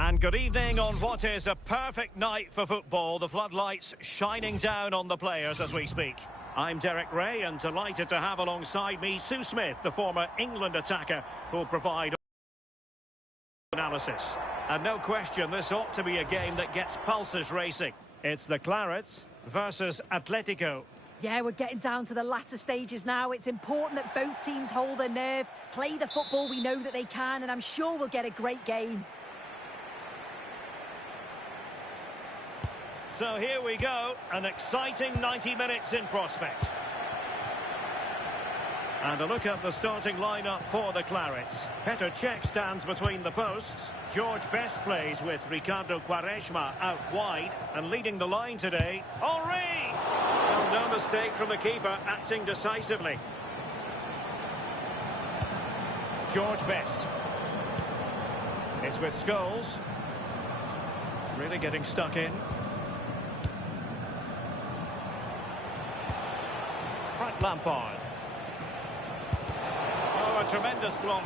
And good evening on what is a perfect night for football. The floodlights shining down on the players as we speak. I'm Derek Ray and delighted to have alongside me Sue Smith, the former England attacker, who'll provide analysis. And no question, this ought to be a game that gets pulses racing. It's the Clarets versus Atletico. Yeah, we're getting down to the latter stages now. It's important that both teams hold their nerve, play the football we know that they can, and I'm sure we'll get a great game. So here we go, an exciting 90 minutes in prospect. And a look at the starting lineup for the Clarets. Petr Cech stands between the posts. George Best plays with Ricardo Quaresma out wide. And leading the line today, Henry! Well, no mistake from the keeper, acting decisively. George Best. It's with Scholes. Really getting stuck in. Frank Lampard. Oh, a tremendous block.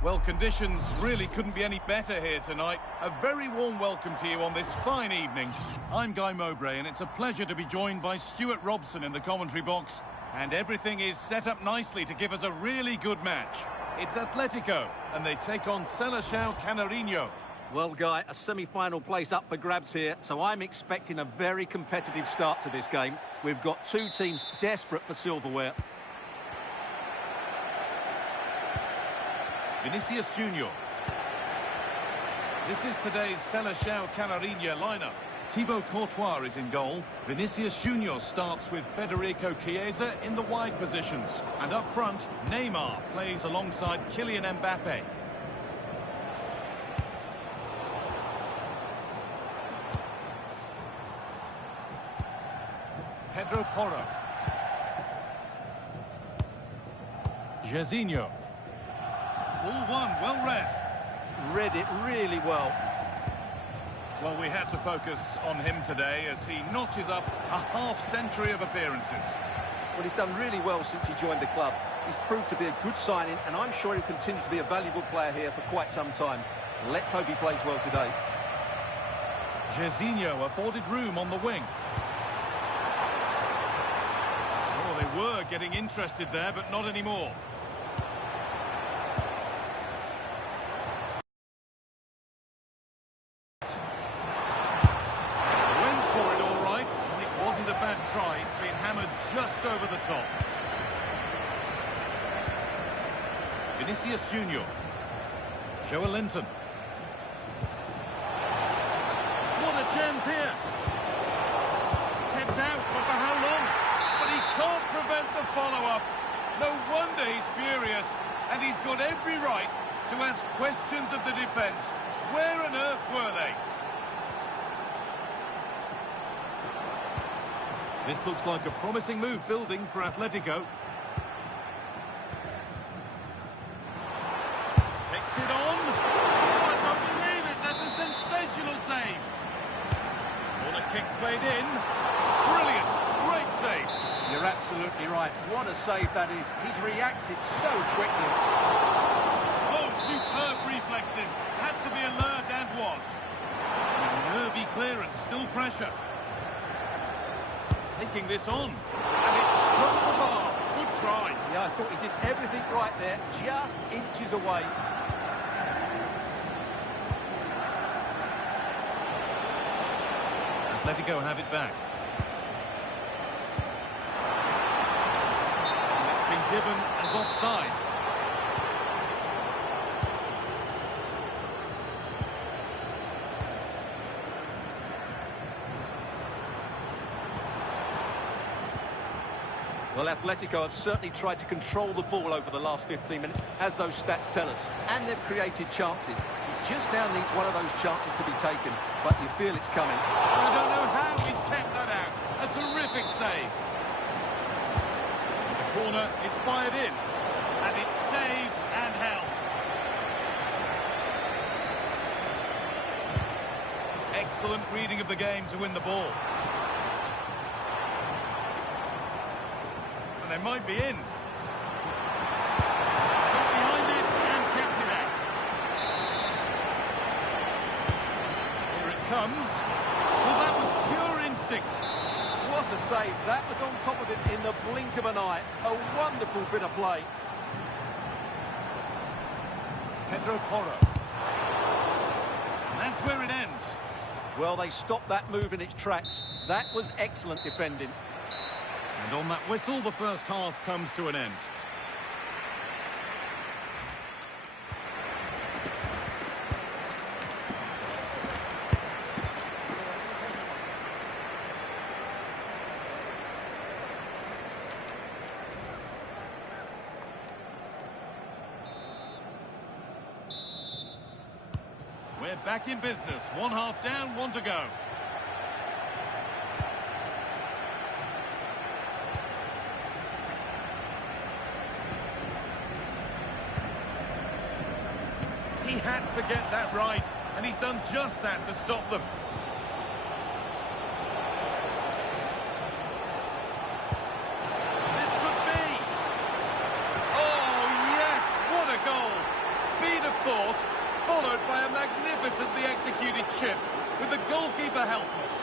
Well, conditions really couldn't be any better here tonight. A very warm welcome to you on this fine evening. I'm Guy Mowbray, and it's a pleasure to be joined by Stuart Robson in the commentary box. And everything is set up nicely to give us a really good match. It's Atletico, and they take on Seleção Canarinho. Well, Guy, a semi-final place up for grabs here, so I'm expecting a very competitive start to this game. We've got two teams desperate for silverware. Vinicius Junior. This is today's Seleção Canarinho lineup. Thibaut Courtois is in goal. Vinicius Junior starts with Federico Chiesa in the wide positions. And up front, Neymar plays alongside Kylian Mbappe. Pedro Porro. Jairzinho. Ball one, well read. Read it really well. Well, we had to focus on him today as he notches up a half-century of appearances. Well, he's done really well since he joined the club. He's proved to be a good signing, and I'm sure he'll continue to be a valuable player here for quite some time. Let's hope he plays well today. Jairzinho afforded room on the wing. Oh, they were getting interested there, but not anymore. Try. It's been hammered just over the top. Vinicius Junior. Joe Linton. What a chance here. Kept out, but for how long? But he can't. serious, and he's got every right to ask questions of the defence. Where on earth were they? This looks like a promising move building for Atletico. Takes it on. Oh, I don't believe it. That's a sensational save. Well, a kick played in. Brilliant. Great save. You're absolutely right. What a save that is. He's reacted so quickly. Oh, superb reflexes. Had to be alert and was. Nervy clearance, still pressure. Taking this on. And it struck the bar. Good try. Yeah, I thought he did everything right there, just inches away. Atletico have it back. And it's been given as offside. Well, Atletico have certainly tried to control the ball over the last 15 minutes, as those stats tell us. And they've created chances. He just now needs one of those chances to be taken, but you feel it's coming. I don't know how he's kept that out. A terrific save. The corner is fired in. And it's saved and held. Excellent reading of the game to win the ball. And they might be in. Got behind it and kept it out. Here it comes. Well, that was pure instinct. What a save. That was on top of it in the blink of an eye. A wonderful bit of play. Pedro Porro. And that's where it ends. Well, they stopped that move in its tracks. That was excellent defending. And on that whistle, the first half comes to an end. We're back in business. One half down, one to go. He had to get that right, and he's done just that to stop them. This could be. Oh, yes, what a goal. Speed of thought, followed by a magnificently executed chip, with the goalkeeper helpless.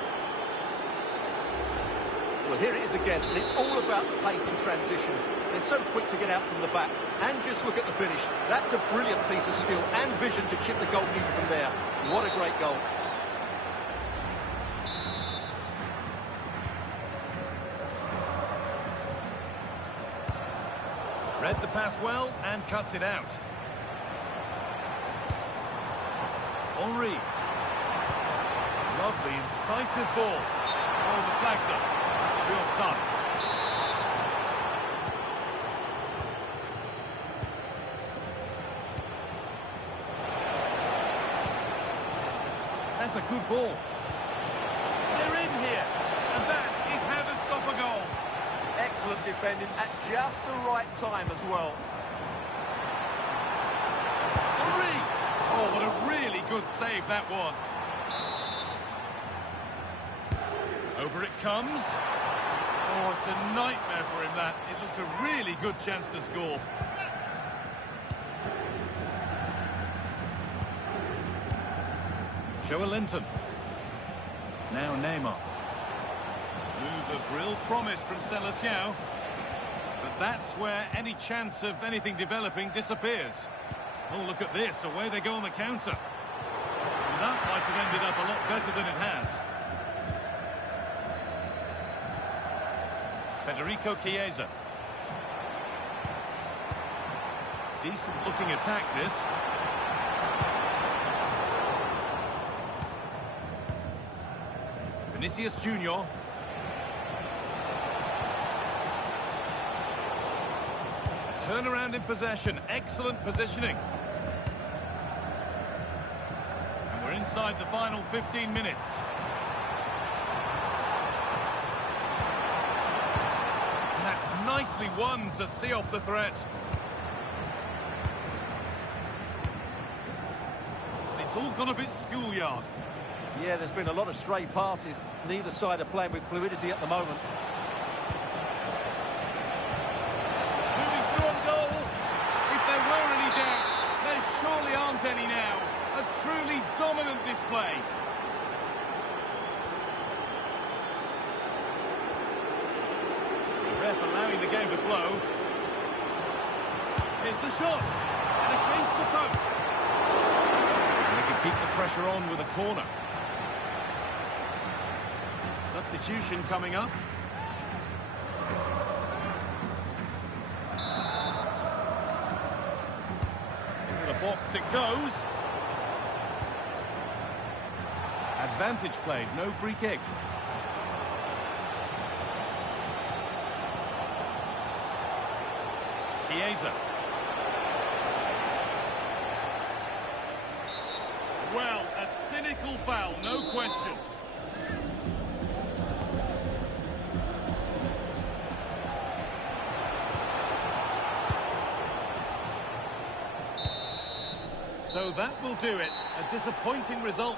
Well, here it is again, and it's all about the pace and transition. They're so quick to get out from the back, and just look at the finish. That's a brilliant piece of skill and vision to chip the goalkeeper from there. What a great goal. Read the pass well and cuts it out. Henry. Lovely, incisive ball. Oh, the flag's up. That's the offside. That's a good ball. They're in here. And that is how to stop a goal. Excellent defending at just the right time as well. Henry! Oh, what a really good save that was. Over it comes. Oh, it's a nightmare for him, that. It looked a really good chance to score. Linton. Now Neymar. Move of real promise from Celestial. But that's where any chance of anything developing disappears. Oh, look at this. Away they go on the counter. And that might have ended up a lot better than it has. Federico Chiesa. Decent looking attack, this. Vinicius Junior. Turn around in possession. Excellent positioning. And we're inside the final 15 minutes. And that's nicely won to see off the threat. It's all gone a bit schoolyard. Yeah, there's been a lot of stray passes. Neither side are playing with fluidity at the moment. Moving through on goal. If there were any doubts, there surely aren't any now. A truly dominant display. The ref allowing the game to flow. Here's the shot. And against the post. And they can keep the pressure on with a corner. Substitution coming up. Into the box it goes. Advantage played, no free kick. Chiesa. Well, a cynical foul, no question. So that will do it. A disappointing result.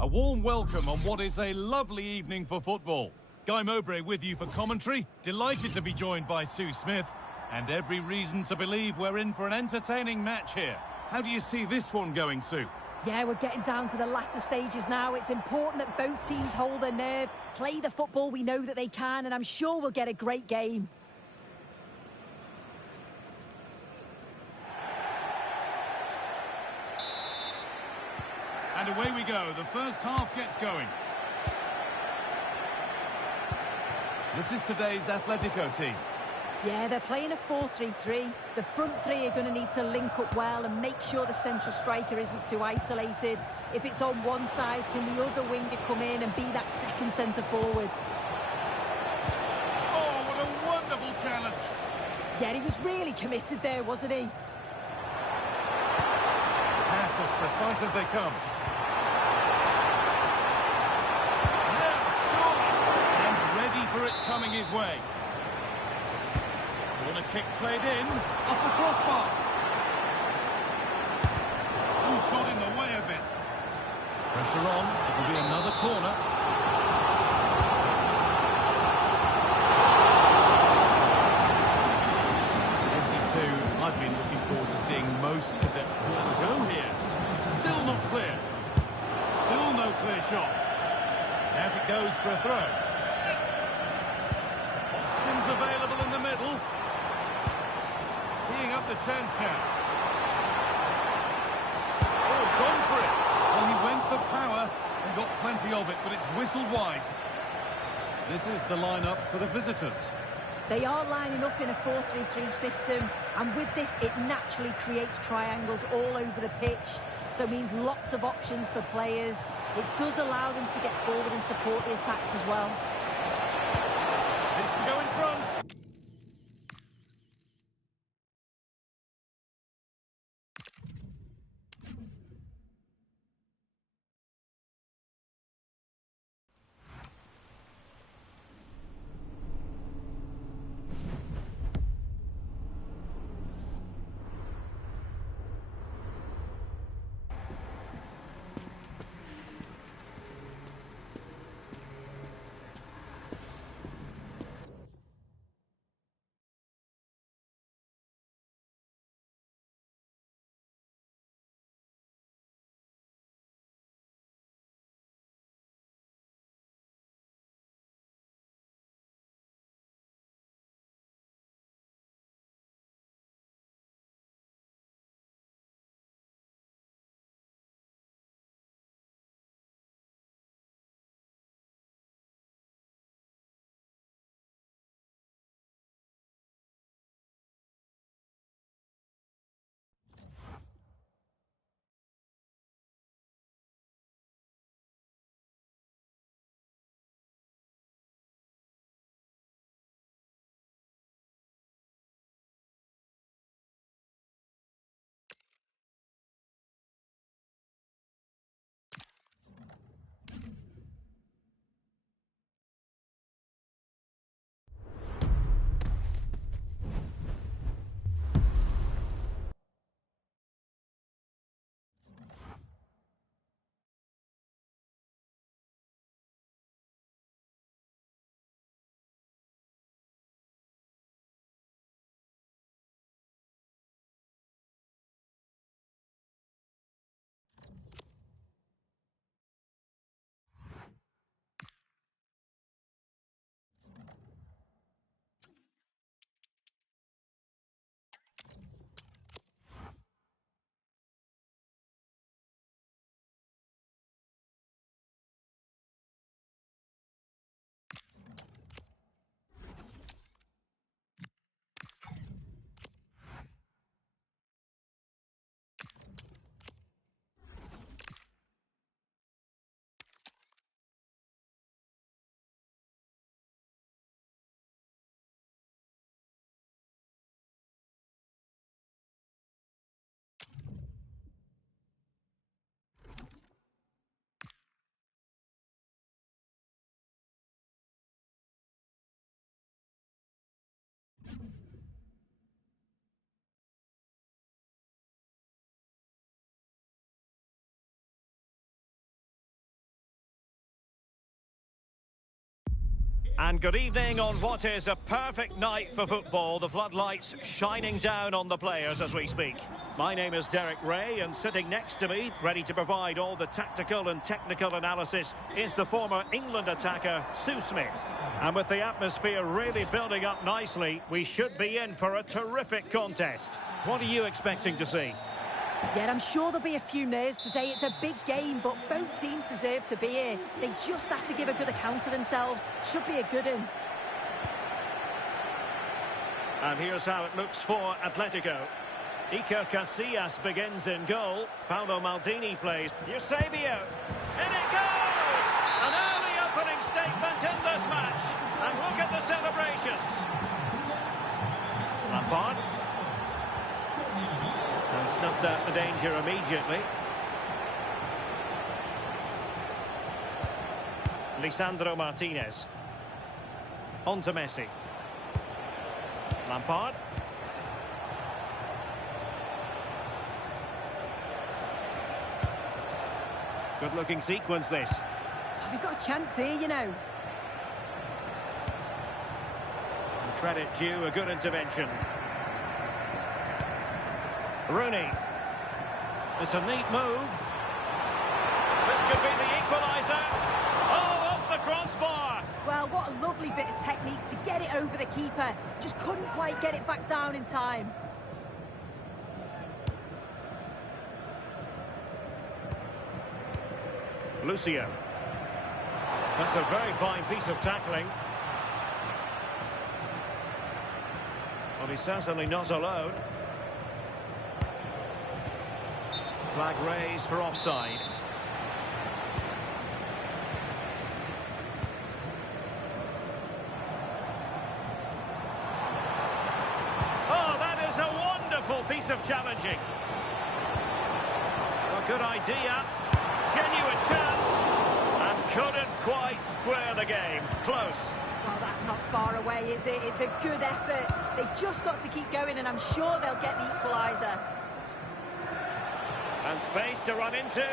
A warm welcome on what is a lovely evening for football. Guy Mowbray with you for commentary. Delighted to be joined by Sue Smith. And every reason to believe we're in for an entertaining match here. How do you see this one going, Sue? Yeah, we're getting down to the latter stages now. It's important that both teams hold their nerve, play the football we know that they can, and I'm sure we'll get a great game. And away we go. The first half gets going. This is today's Atletico team. Yeah, they're playing a 4-3-3. The front three are going to need to link up well and make sure the central striker isn't too isolated. If it's on one side, can the other winger come in and be that second centre forward? Oh, what a wonderful challenge. Yeah, he was really committed there, wasn't he? Pass as precise as they come. For it coming his way. Corner kick played in, off the crossbar. Ooh, got in the way of it. Pressure on, it'll be another corner. This is who I've been looking forward to seeing most of the go here. Still not clear. Still no clear shot. Out it goes for a throw. Available in the middle. Teeing up the chance now. Oh, gone for it. Well, he went for power and got plenty of it, but it's whistled wide. This is the lineup for the visitors. They are lining up in a 4-3-3 system, and with this, it naturally creates triangles all over the pitch. So it means lots of options for players. It does allow them to get forward and support the attacks as well. It's to go in front. And good evening on what is a perfect night for football. The floodlights shining down on the players as we speak. My name is Derek Ray, and sitting next to me, ready to provide all the tactical and technical analysis, is the former England attacker, Sue Smith. And with the atmosphere really building up nicely, we should be in for a terrific contest. What are you expecting to see? Yeah, I'm sure there'll be a few nerves today. It's a big game, but both teams deserve to be here. They just have to give a good account of themselves. Should be a good one. And here's how it looks for Atletico. Iker Casillas begins in goal. Paolo Maldini plays. Eusebio. In it goes! An early opening statement in this match. And look at the celebrations. Lampard. And snuffed out the danger immediately. Lisandro Martinez. On to Messi. Lampard. Good-looking sequence, this. They've got a chance here, you know. And credit due, a good intervention. Rooney. It's a neat move. This could be the equaliser. Oh, off the crossbar. Well, what a lovely bit of technique to get it over the keeper. Just couldn't quite get it back down in time. Lucio. That's a very fine piece of tackling. Well, he's certainly not alone. Flag raised for offside. Oh, that is a wonderful piece of challenging. A good idea. Genuine chance. And couldn't quite square the game. Close. Well, that's not far away, is it? It's a good effort. They just got to keep going, and I'm sure they'll get the equaliser. And space to run into. A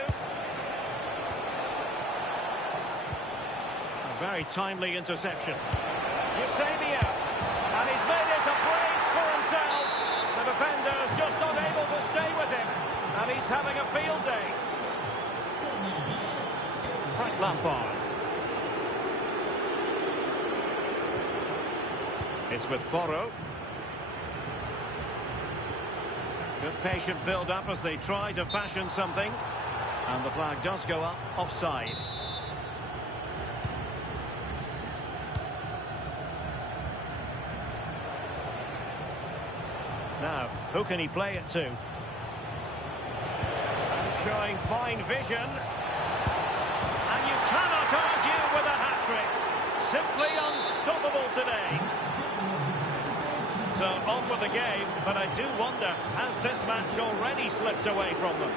very timely interception. Eusebio. And he's made it a brace for himself. The defender's just unable to stay with him. And he's having a field day. Frank Lampard. It's with Porro. Good patient build-up as they try to fashion something. And the flag does go up offside. Now, who can he play it to? And showing fine vision. And you cannot argue with a hat-trick. Simply unstoppable today. So on with the game, but I do wonder, has this match already slipped away from them?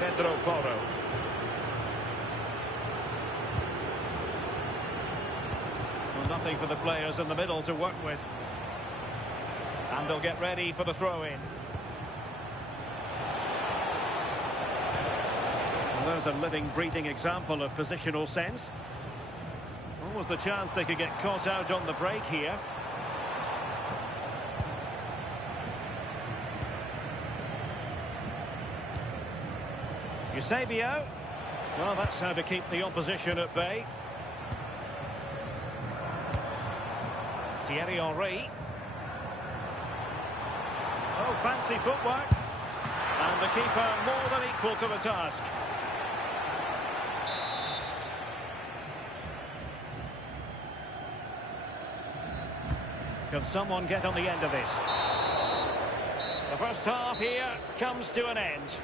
Pedro Porro. Well, nothing for the players in the middle to work with. And they'll get ready for the throw-in. Well, there's a living, breathing example of positional sense. What was the chance they could get caught out on the break here? Eusebio. Well, that's how to keep the opposition at bay. Thierry Henry. Oh, fancy footwork. And the keeper more than equal to the task. Can someone get on the end of this? The first half here comes to an end.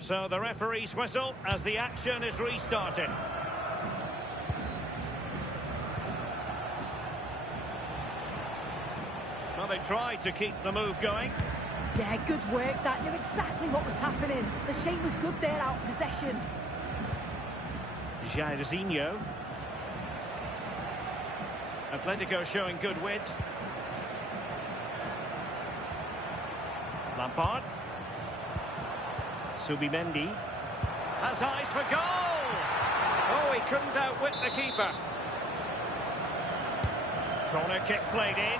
So the referee's whistle as the action is restarted. Well, they tried to keep the move going. Yeah, good work. That knew exactly what was happening. The shape was good there out of possession. Jairzinho. Atletico showing good width. Lampard. Subimendi has eyes for goal. Oh, he couldn't outwit the keeper. Corner kick played in.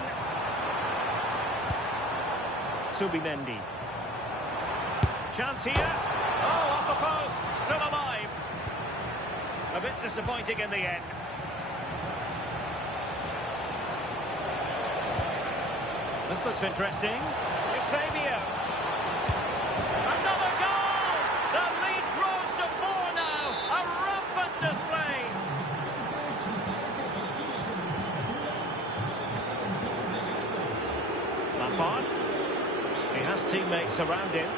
Subimendi. Chance here. Oh, off the post. Still alive. A bit disappointing in the end. This looks interesting. Eusebio. Another goal! The lead grows to 4 now. A rampant display. Lampard. He has teammates around him.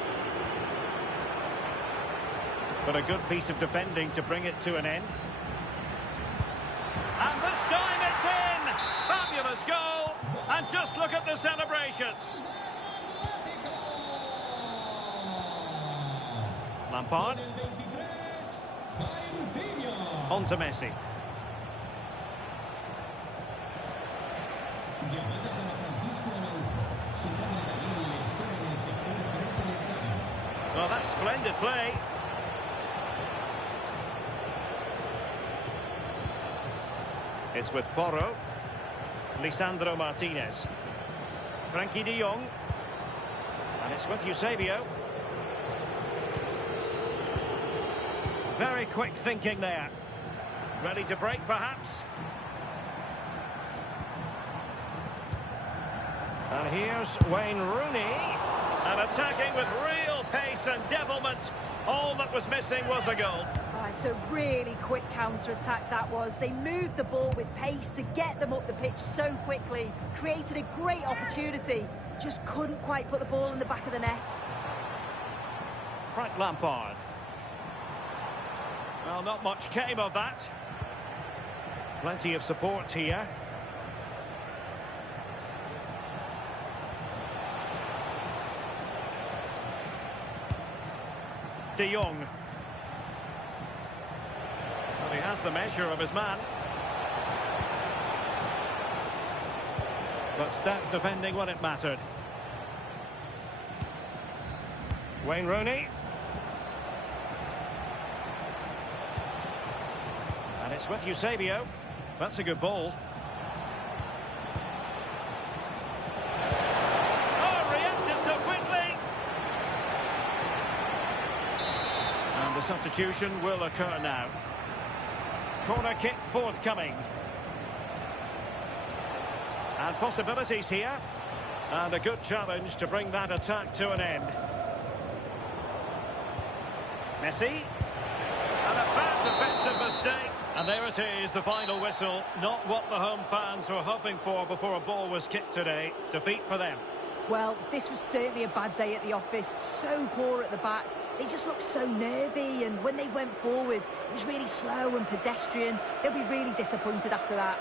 But a good piece of defending to bring it to an end. And this time it's in! Fabulous goal! And just look at the celebrations. Lampard. On to Messi. Well, that's splendid play. It's with Porro. Lisandro Martinez. Frankie de Jong. And it's with Eusebio. Very quick thinking there. Ready to break, perhaps. And here's Wayne Rooney. And attacking with real pace and devilment. All that was missing was a goal. Oh, it's a really quick counter-attack that was. They moved the ball with pace to get them up the pitch so quickly. Created a great opportunity. Just couldn't quite put the ball in the back of the net. Frank Lampard. Well, not much came of that. Plenty of support here. De Jong. Well, he has the measure of his man. But stout defending when it mattered. Wayne Rooney. And it's with Eusebio. That's a good ball. Oh, reacted so quickly. And the substitution will occur now. Corner kick forthcoming. And possibilities here. And a good challenge to bring that attack to an end. Messi. And a bad defensive mistake. And there it is, the final whistle. Not what the home fans were hoping for before a ball was kicked today. Defeat for them. Well, this was certainly a bad day at the office. So poor at the back. They just looked so nervy, and when they went forward, it was really slow and pedestrian. They'll be really disappointed after that.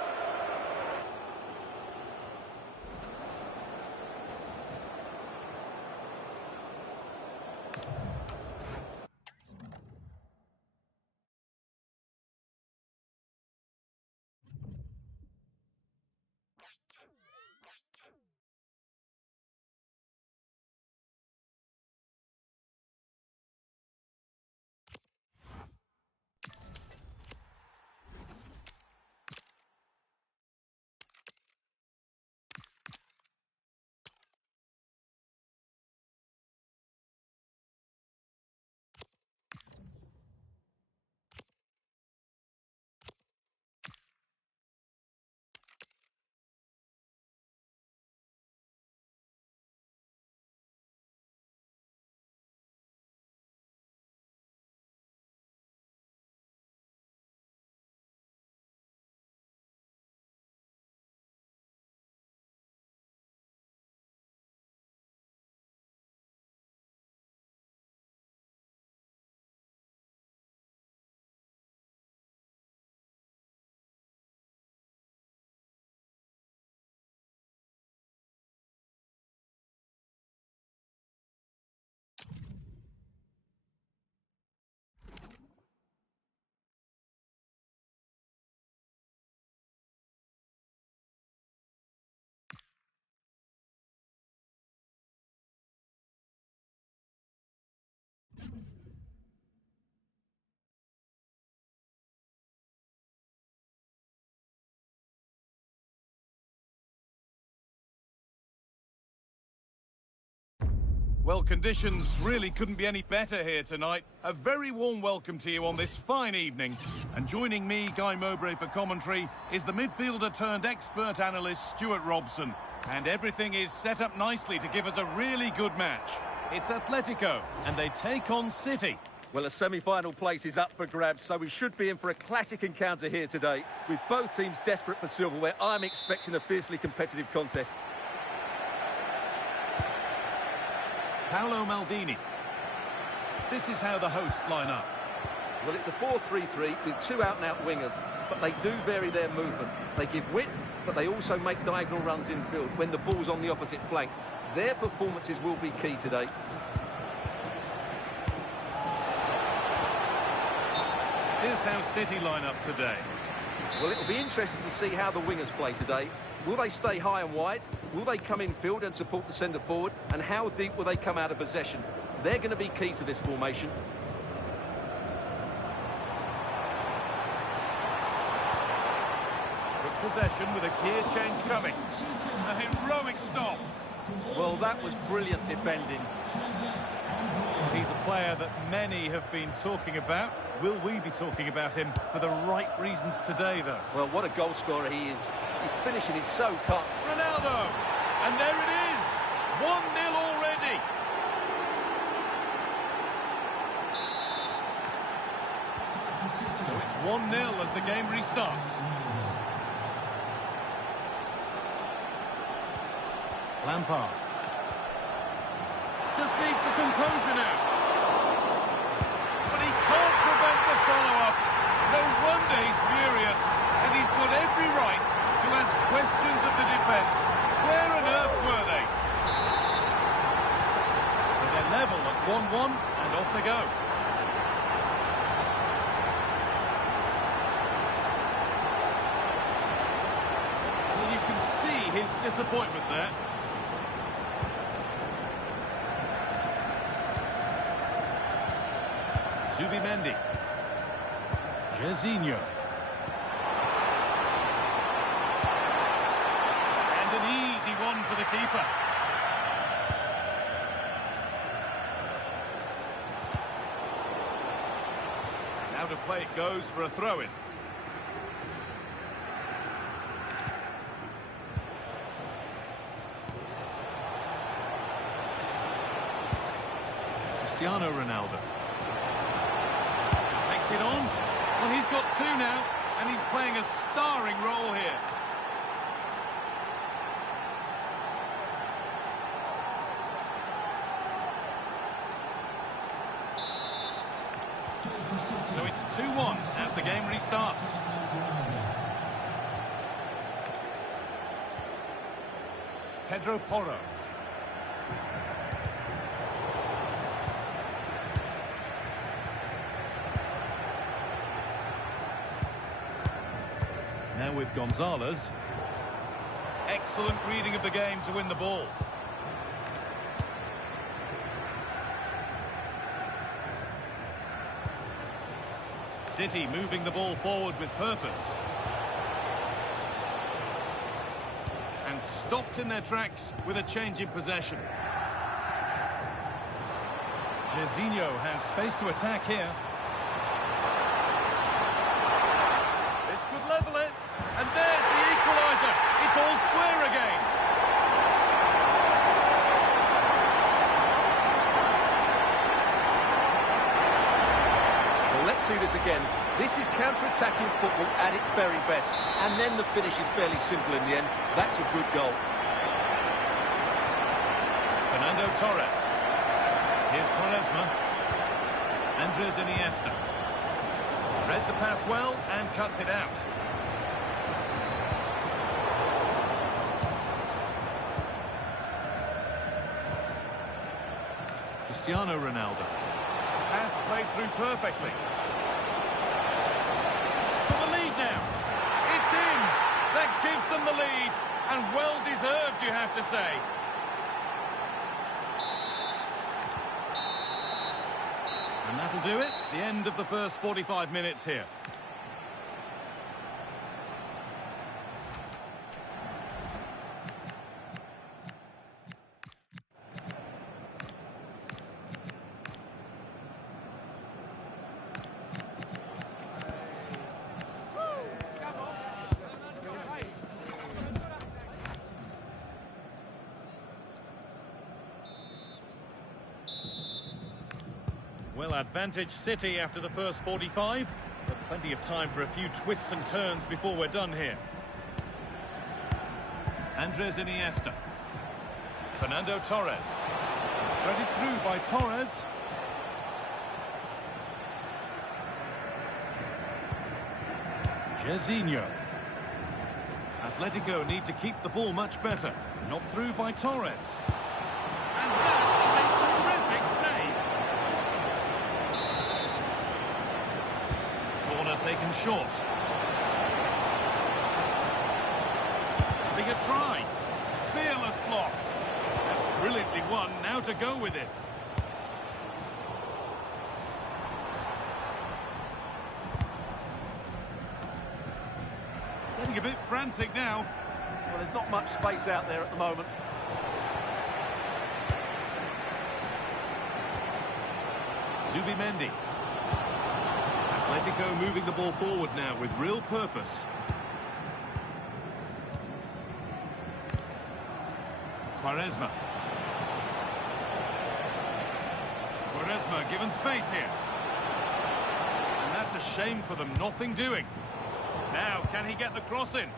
Well, conditions really couldn't be any better here tonight. A very warm welcome to you on this fine evening. And joining me, Guy Mowbray, for commentary is the midfielder turned expert analyst Stuart Robson. And everything is set up nicely to give us a really good match. It's Atletico, and they take on City. Well, a semi-final place is up for grabs, so we should be in for a classic encounter here today. With both teams desperate for silverware, I'm expecting a fiercely competitive contest. Paolo Maldini. This is how the hosts line up. Well, it's a 4-3-3 with two out-and-out wingers, but they do vary their movement. They give width, but they also make diagonal runs infield when the ball's on the opposite flank. Their performances will be key today. Here's how City line up today. Well, it'll be interesting to see how the wingers play today. Will they stay high and wide? Will they come in field and support the centre forward? And how deep will they come out of possession? They're going to be key to this formation. Good possession with a gear change coming. A heroic stop. Well, that was brilliant defending. He's a player that many have been talking about. Will we be talking about him for the right reasons today, though? Well, what a goal scorer he is. His finishing is so cut. Ronaldo! And there it is! 1-0 already! So it's 1-0 as the game restarts. Lampard. Just needs the composure now. But he can't prevent the follow-up. No wonder he's furious. And he's got every right to ask questions of the defence. Where on earth were they? So they're level at 1-1 and off they go. Well, you can see his disappointment there. Zubimendi. Jorginho. And an easy one for the keeper. Now to play it goes for a throw-in. Cristiano Ronaldo. It on. Well, he's got two now, and he's playing a starring role here. So it's 2-1 as the game restarts. Pedro Porro. Now with Gonzalez. Excellent reading of the game to win the ball. City moving the ball forward with purpose. And stopped in their tracks with a change in possession. Jorginho has space to attack here. Could level it, and there's the equaliser. It's all square again. Well, let's see this again. This is counter-attacking football at its very best, and then the finish is fairly simple in the end. That's a good goal. Fernando Torres. Here's Quaresma. Andres Iniesta. Read the pass well and cuts it out. Cristiano Ronaldo. Pass played through perfectly. For the lead now. It's in. That gives them the lead. And well deserved, you have to say. And that'll do it. The end of the first 45 minutes here. Well, advantage City after the first 45, but plenty of time for a few twists and turns before we're done here. Andres Iniesta. Fernando Torres. Threaded through by Torres. Jezinho. Atletico need to keep the ball much better. Not through by Torres. And that is a terrific save. Corner taken short. Having a try. Fearless block. That's brilliantly won. Now to go with it. Getting a bit frantic now. Well, there's not much space out there at the moment. Zubimendi. Atletico moving the ball forward now with real purpose. Quaresma. Quaresma given space here. And that's a shame for them, nothing doing. Now, can he get the cross in?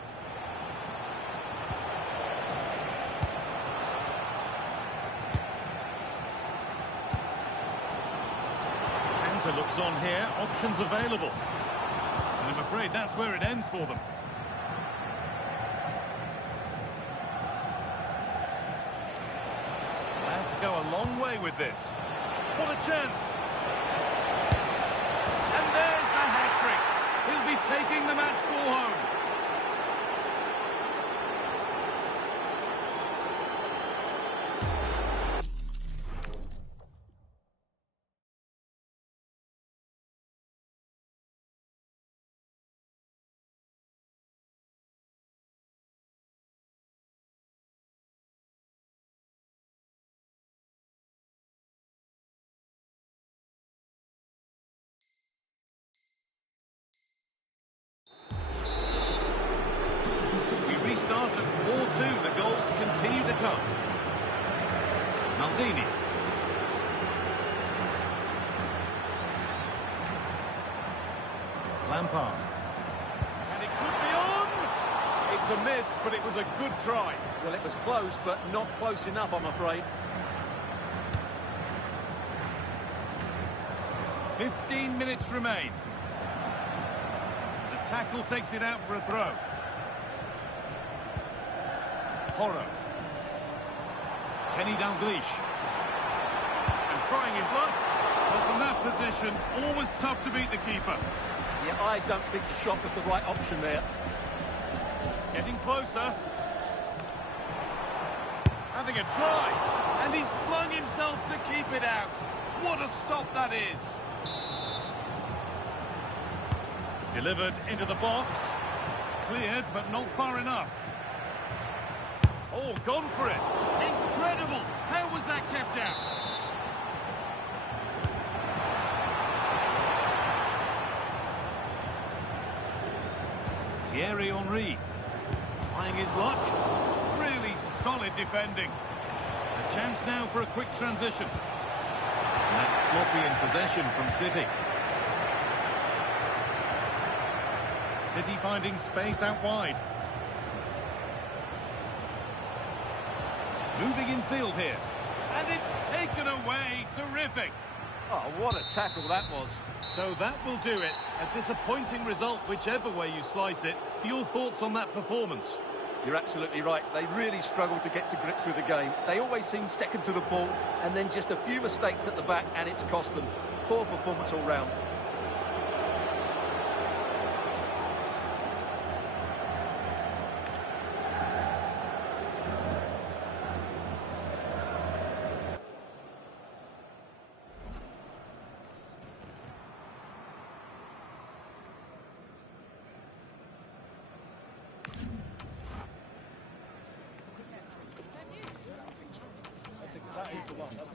Counter looks on here, options available. And I'm afraid that's where it ends for them. Allowed to go a long way with this. What a chance! And there's the hat-trick. He'll be taking the match ball home. We restart at 4-2. The goals continue to come. Maldini. Lampard. And it could be on! It's a miss, but it was a good try. Well, it was close, but not close enough, I'm afraid. 15 minutes remain. The tackle takes it out for a throw. Porro. Kenny Dalglish. And trying his luck. But from that position, always tough to beat the keeper. Yeah, I don't think the shot was the right option there. Getting closer. Having a try. And he's flung himself to keep it out. What a stop that is. Delivered into the box. Cleared, but not far enough. Oh, gone for it. Incredible. How was that kept out? Thierry Henry. Trying his luck. Really solid defending. A chance now for a quick transition. And that's sloppy in possession from City. City finding space out wide. Moving in field here. And it's taken away. Terrific. Oh, what a tackle that was. So that will do it. A disappointing result, whichever way you slice it. Your thoughts on that performance? You're absolutely right. They really struggled to get to grips with the game. They always seem second to the ball, and then just a few mistakes at the back, and it's cost them. Poor performance all round. That is the one. That's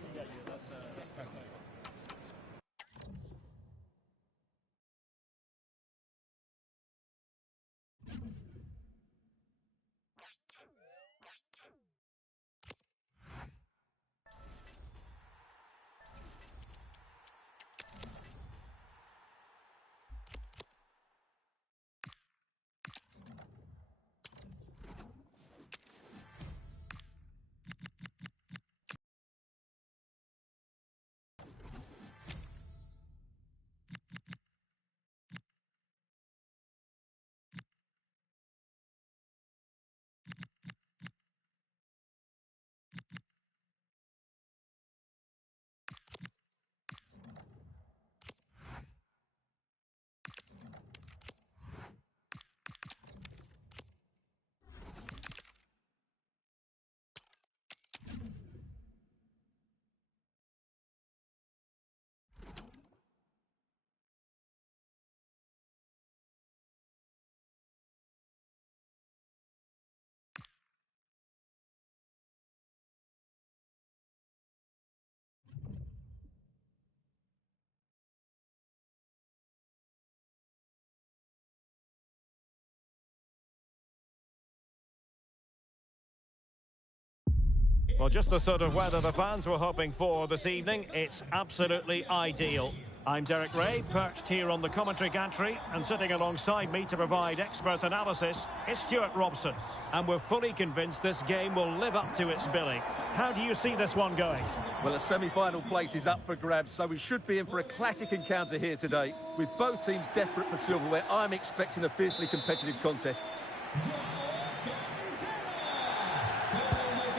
Well, just the sort of weather the fans were hoping for this evening. It's absolutely ideal. I'm Derek Ray, perched here on the commentary gantry, and sitting alongside me to provide expert analysis is Stuart Robson. And we're fully convinced this game will live up to its billing. How do you see this one going? Well, a semi-final place is up for grabs, so we should be in for a classic encounter here today. With both teams desperate for silverware, I'm expecting a fiercely competitive contest.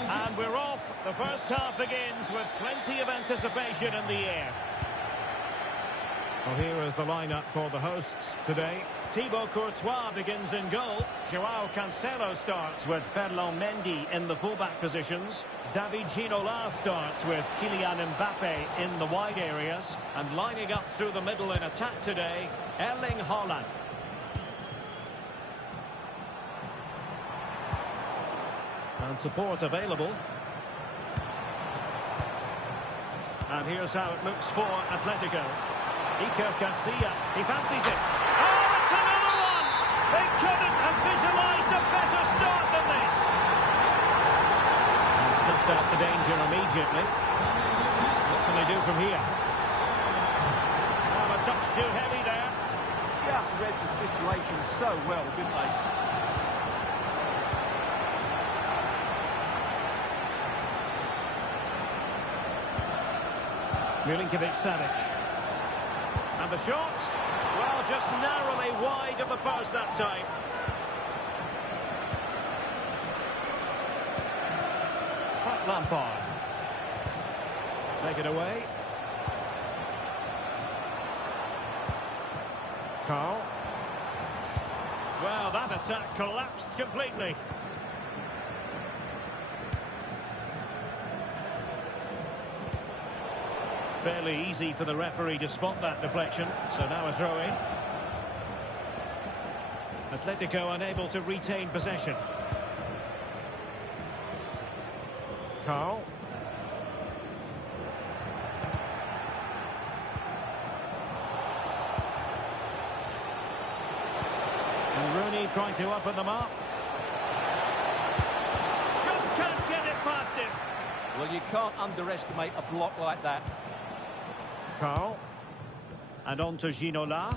And we're off. The first half begins with plenty of anticipation in the air. Well, here is the lineup for the hosts today. Thibaut Courtois begins in goal. Joao Cancelo starts with Ferland Mendy in the fullback positions. David Ginola starts with Kylian Mbappe in the wide areas. And lining up through the middle in attack today, Erling Haaland. And support available. And here's how it looks for Atletico. Iker Casillas, he fancies it. Oh, it's another one! They couldn't have visualised a better start than this. And snuffed out the danger immediately. What can they do from here? Oh, a touch too heavy there. Just read the situation so well, didn't they? Milinkovic-Savic. And the shot, well, just narrowly wide of the post that time. Frank Lampard. Take it away. Carl. Well, that attack collapsed completely. Fairly easy for the referee to spot that deflection, so now a throw-in. Atletico unable to retain possession. Carl. And Rooney trying to open them up. Just can't get it past him. Well, you can't underestimate a block like that. Carl. And on to Ginola.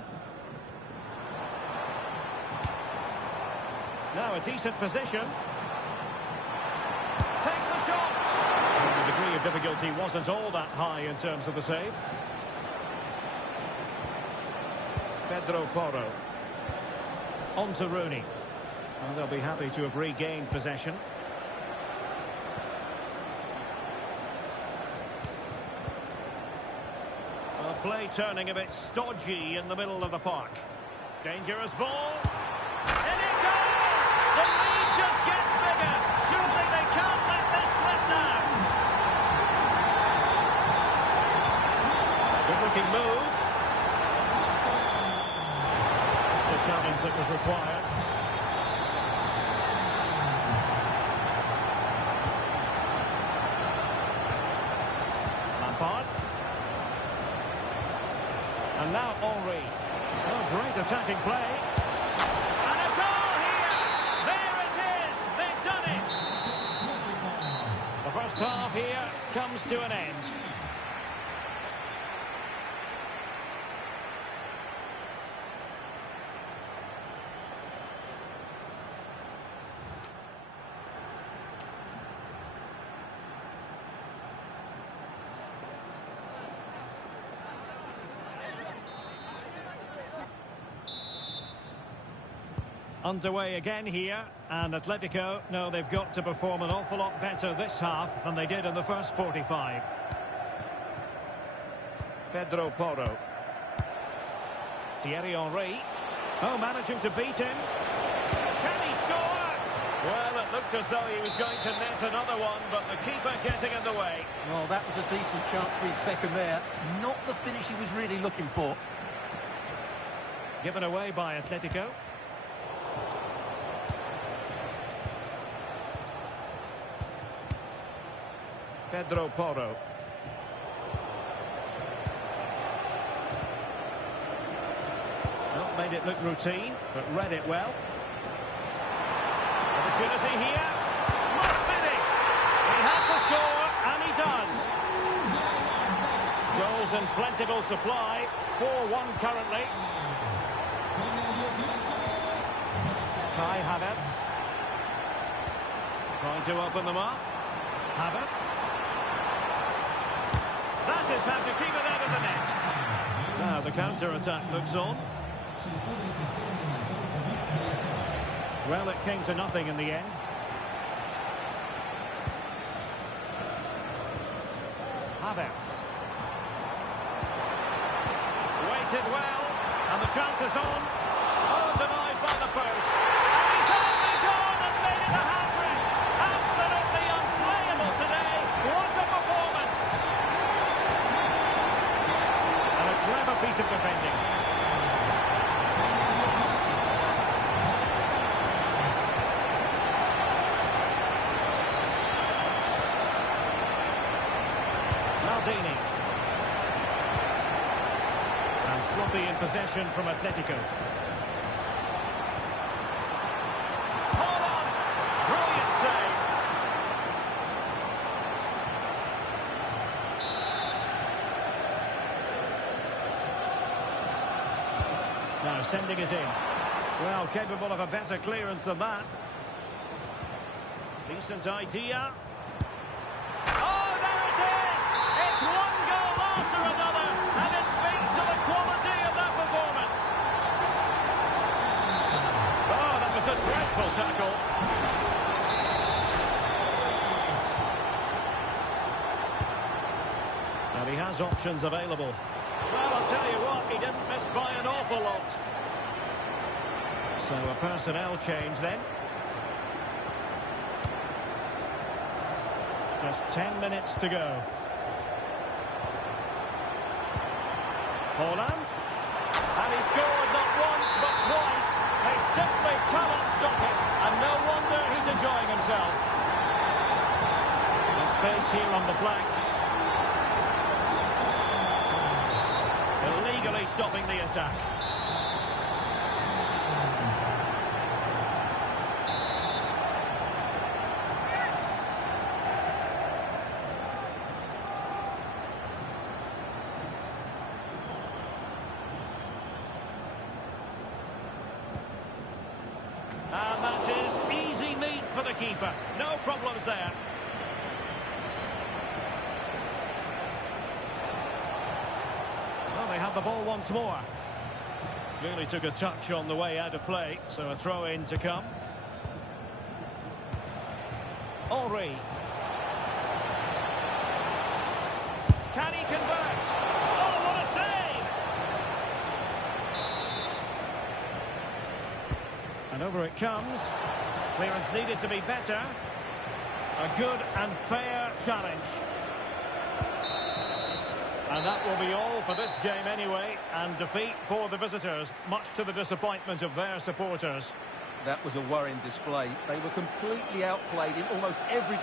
Now a decent position. Takes the shot. Well, the degree of difficulty wasn't all that high in terms of the save. Pedro Porro. On to Rooney. Well, they'll be happy to have regained possession. Play turning a bit stodgy in the middle of the park. Dangerous ball. In it goes! The lead just gets bigger. Surely they can't let this slip now. Good looking move. The challenge that was required. Lampard. And now Henry. Oh, great attacking play. And a goal here! There it is! They've done it! The first half here comes to an end. Underway again here, and Atletico know they've got to perform an awful lot better this half than they did in the first 45. Pedro Porro. Thierry Henry. Oh, managing to beat him. Can he score? Well, it looked as though he was going to net another one, but the keeper getting in the way. Well, that was a decent chance for his second there. Not the finish he was really looking for. Given away by Atletico. Pedro Porro. Not made it look routine, but read it well. Opportunity here. Must finish. He had to score. does. Goals in plentiful supply. 4-1 currently. Kai Havertz. Trying to open them up. Havertz. That is how to keep it out of the net. Now the counter-attack looks on. Well, it came to nothing in the end. Havertz. Waited well, and the chance is on. Oh, denied by the post. And he's only gone and made it a hat-trick. Absolutely unplayable today. What a performance. And a clever piece of defending. Maldini. And sloppy in possession from Atletico. Hold on! Brilliant save. Now sending it in. Well, capable of a better clearance than that. Decent idea. One goal after another, and it speaks to the quality of that performance. Oh, that was a dreadful tackle. And he has options available. Well, I'll tell you what, he didn't miss by an awful lot. So a personnel change then. Just 10 minutes to go. Holland, and he scored not once but twice. They simply cannot stop him, and no wonder he's enjoying himself. And space here on the flank. Illegally stopping the attack. And that is easy meat for the keeper. No problems there. Well, they have the ball once more. Clearly took a touch on the way out of play, so a throw-in to come. Henry. Can he convert? Oh, what a save! And over it comes. Clearance needed to be better. A good and fair challenge. And that will be all for this game anyway. And defeat for the visitors, much to the disappointment of their supporters. That was a worrying display. They were completely outplayed in almost every...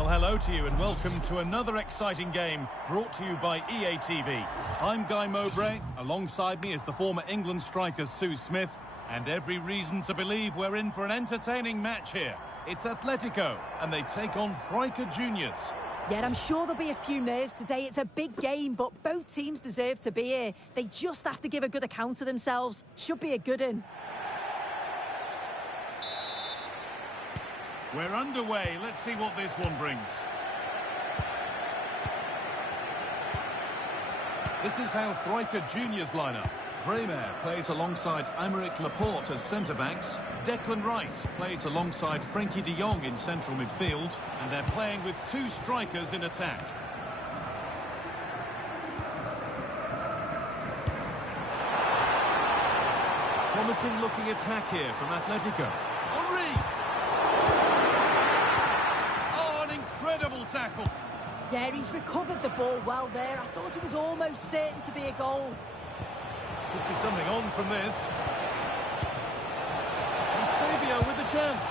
Well, hello to you and welcome to another exciting game brought to you by EA TV. I'm Guy Mowbray. Alongside me is the former England striker Sue Smith. And every reason to believe we're in for an entertaining match here. It's Atletico, and they take on Freiker Juniors. Yeah, I'm sure there'll be a few nerves today. It's a big game, but both teams deserve to be here. They just have to give a good account of themselves. Should be a good one. We're underway. Let's see what this one brings. This is how Freiker Juniors line up. Bremer plays alongside Aymeric Laporte as centre-backs. Declan Rice plays alongside Frenkie de Jong in central midfield. And they're playing with two strikers in attack. Promising looking attack here from Atletico. Henry! Oh, an incredible tackle. Yeah, he's recovered the ball well there. I thought it was almost certain to be a goal. Could be something on from this. Eusebio with the chance.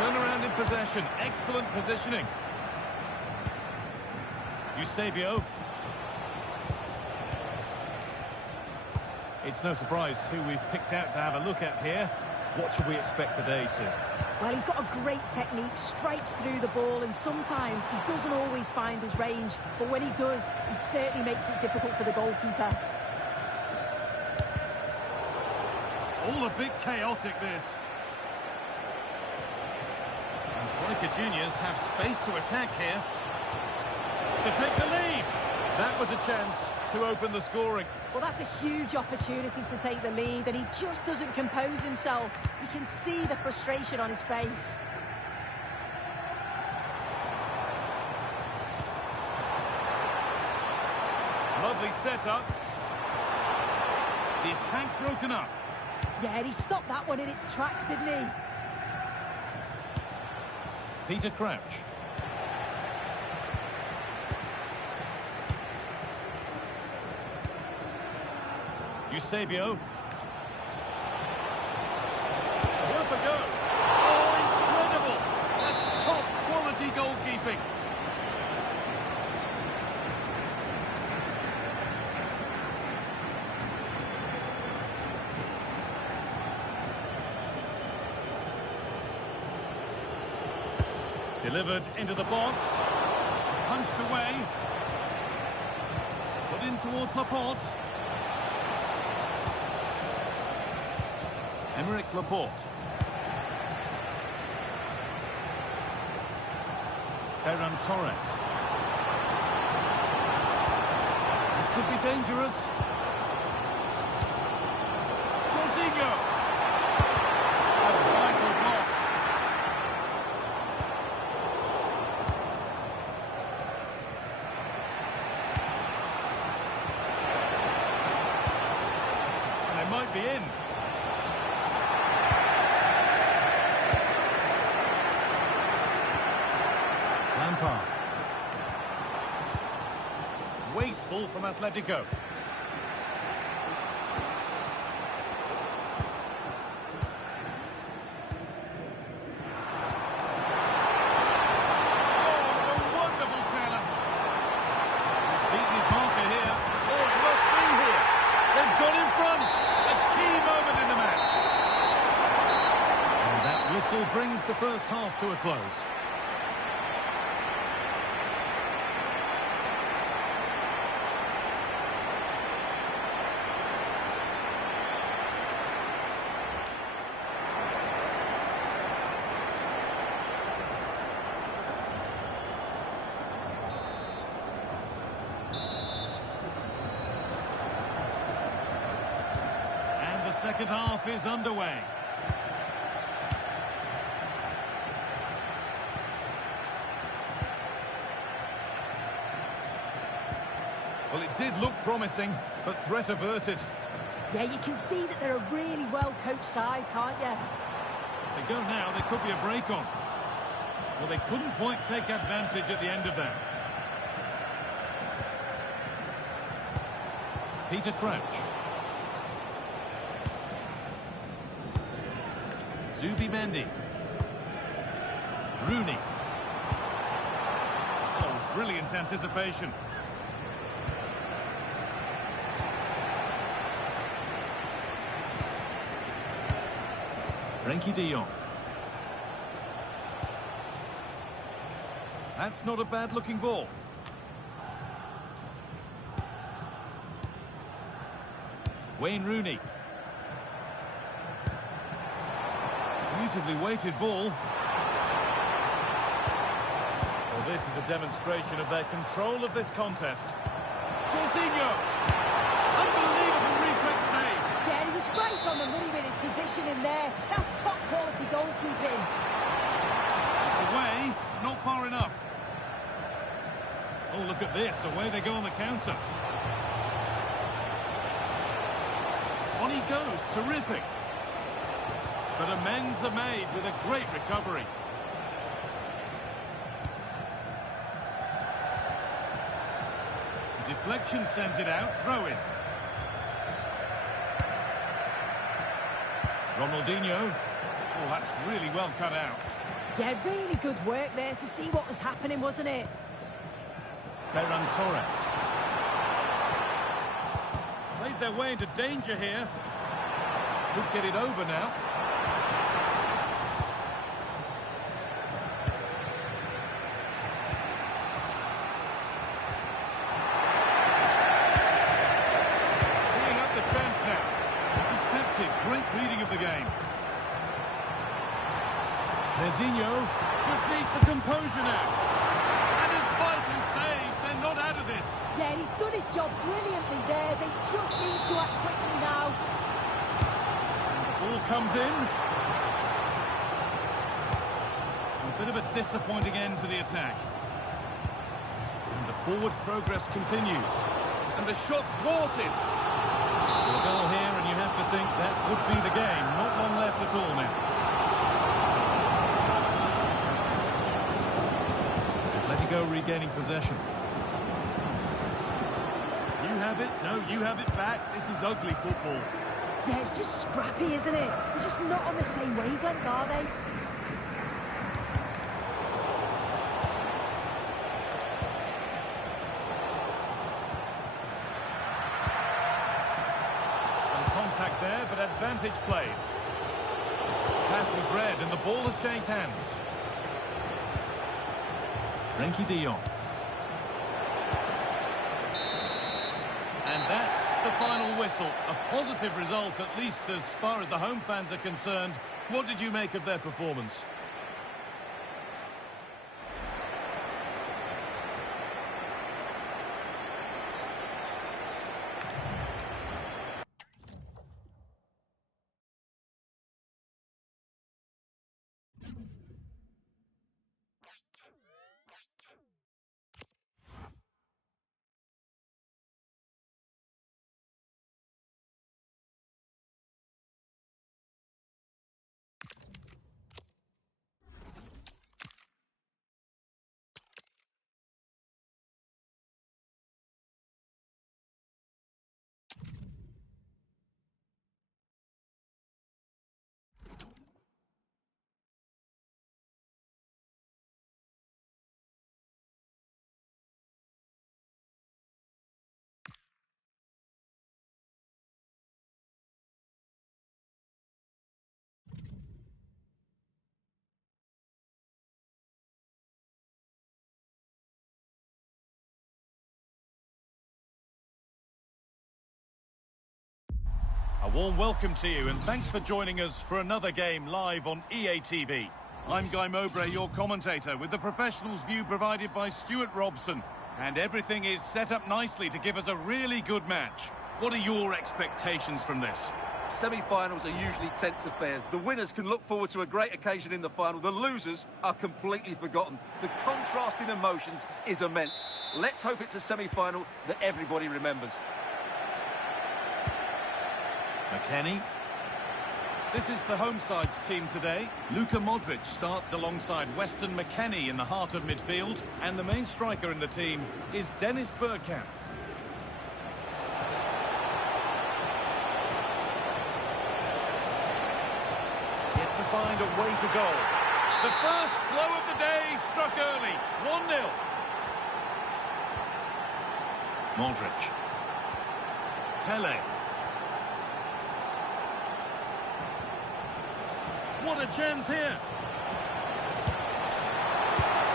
Turnaround in possession. Excellent positioning. Eusebio. It's no surprise who we've picked out to have a look at here. What should we expect today, Sue? Well, he's got a great technique, strikes through the ball, and sometimes he doesn't always find his range, but when he does, he certainly makes it difficult for the goalkeeper. All a bit chaotic, this. And Freiker Juniors have space to attack here. To take the lead. That was a chance to open the scoring. Well, that's a huge opportunity to take the lead, and he just doesn't compose himself. You can see the frustration on his face. Lovely setup. The attack broken up. Yeah, and he stopped that one in its tracks, didn't he? Peter Crouch. Eusebio. Worth a go. Oh, incredible! That's top quality goalkeeping. Delivered into the box. Punched away. Put in towards Laporte. Aymeric Laporte. Ferran Torres. This could be dangerous. Jorginho. A vital block. And they might be in. Wasteful from Atletico. Oh, a wonderful challenge. He's beaten his marker here. Oh, it must be here. They've got in front. A key moment in the match. And that whistle brings the first half to a close. Second half is underway. Well, it did look promising, but threat averted. Yeah, you can see that they're a really well-coached side, can't you? They go now, there could be a break on. Well, they couldn't quite take advantage at the end of that. Peter Crouch. Zubimendi. Rooney. Oh, brilliant anticipation. Frenkie de Jong. That's not a bad-looking ball. Wayne Rooney. Beautifully weighted ball. Well, this is a demonstration of their control of this contest. Jorginho! Unbelievable reflex save. Yeah, he was right on the money with his position in there. That's top-quality goalkeeping. It's away, not far enough. Oh, look at this. Away they go on the counter. On he goes. Terrific. But amends are made with a great recovery. Deflection sends it out. Throw in. Ronaldinho. Oh, that's really well cut out. Yeah, really good work there to see what was happening, wasn't it? Ferran Torres. Played their way into danger here. Could get it over now. Seeing up the chance now. Intercepted. Great reading of the game. Jorginho just needs the composure now. And a vital save. They're not out of this. Yeah, he's done his job brilliantly there. They just need to act quickly now. Ball comes in. A bit of a disappointing end to the attack. And the forward progress continues. And the shot thwarted. A goal here, and you have to think that would be the game. Not long left at all now. Atletico regaining possession. You have it. No, you have it back. This is ugly football. Yeah, it's just scrappy, isn't it? They're just not on the same wavelength, are they? Some contact there, but advantage played. Pass was read, and the ball has changed hands. Frenkie de Jong. And that's the final whistle. A positive result, at least as far as the home fans are concerned. What did you make of their performance? A warm welcome to you, and thanks for joining us for another game live on EA TV. I'm Guy Mowbray, your commentator, with the professionals' view provided by Stuart Robson. And everything is set up nicely to give us a really good match. What are your expectations from this? Semi-finals are usually tense affairs. The winners can look forward to a great occasion in the final. The losers are completely forgotten. The contrast in emotions is immense. Let's hope it's a semi-final that everybody remembers. McKennie. This is the home side's team today. Luka Modric starts alongside Weston McKennie in the heart of midfield, and the main striker in the team is Dennis Bergkamp. Yet to find find a way to goal. The first blow of the day struck early. 1-0. Modric. Pele. What a chance here.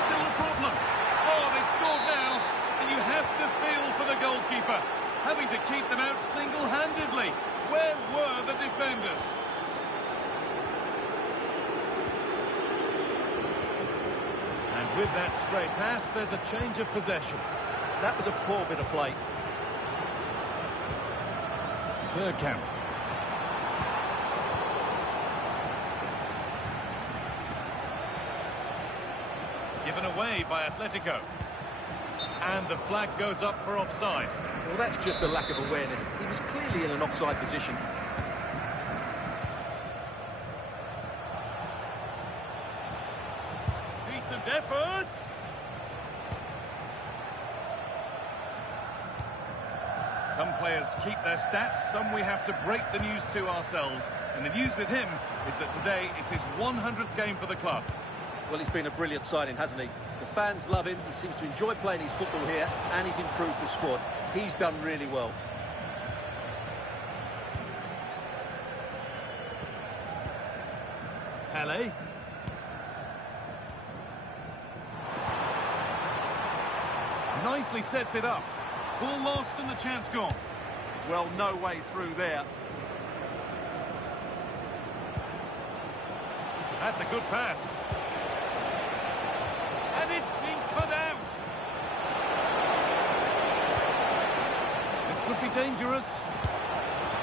Still a problem. Oh, they scored now. And you have to feel for the goalkeeper, having to keep them out single-handedly. Where were the defenders? And with that straight pass, there's a change of possession. That was a poor bit of play. Bergkamp. Given away by Atletico. And the flag goes up for offside. Well, that's just a lack of awareness. He was clearly in an offside position. Decent effort. Some players keep their stats, some we have to break the news to ourselves. And the news with him is that today is his 100th game for the club. Well, he's been a brilliant signing, hasn't he? The fans love him, he seems to enjoy playing his football here, and he's improved the squad. He's done really well. Pele. Nicely sets it up. Ball lost and the chance gone. Well, no way through there. That's a good pass. And it's been cut out. This could be dangerous.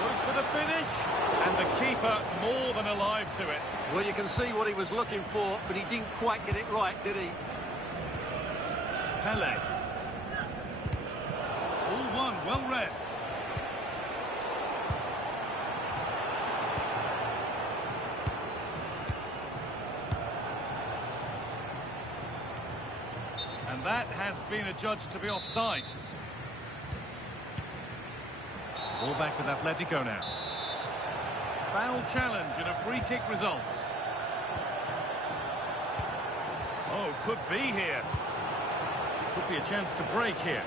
Goes for the finish. And the keeper more than alive to it. Well, you can see what he was looking for, but he didn't quite get it right, did he? Pele. All one, well read. And that has been adjudged to be offside. Ball back with Atletico now. Foul challenge and a free kick results. Oh, could be here. Could be a chance to break here.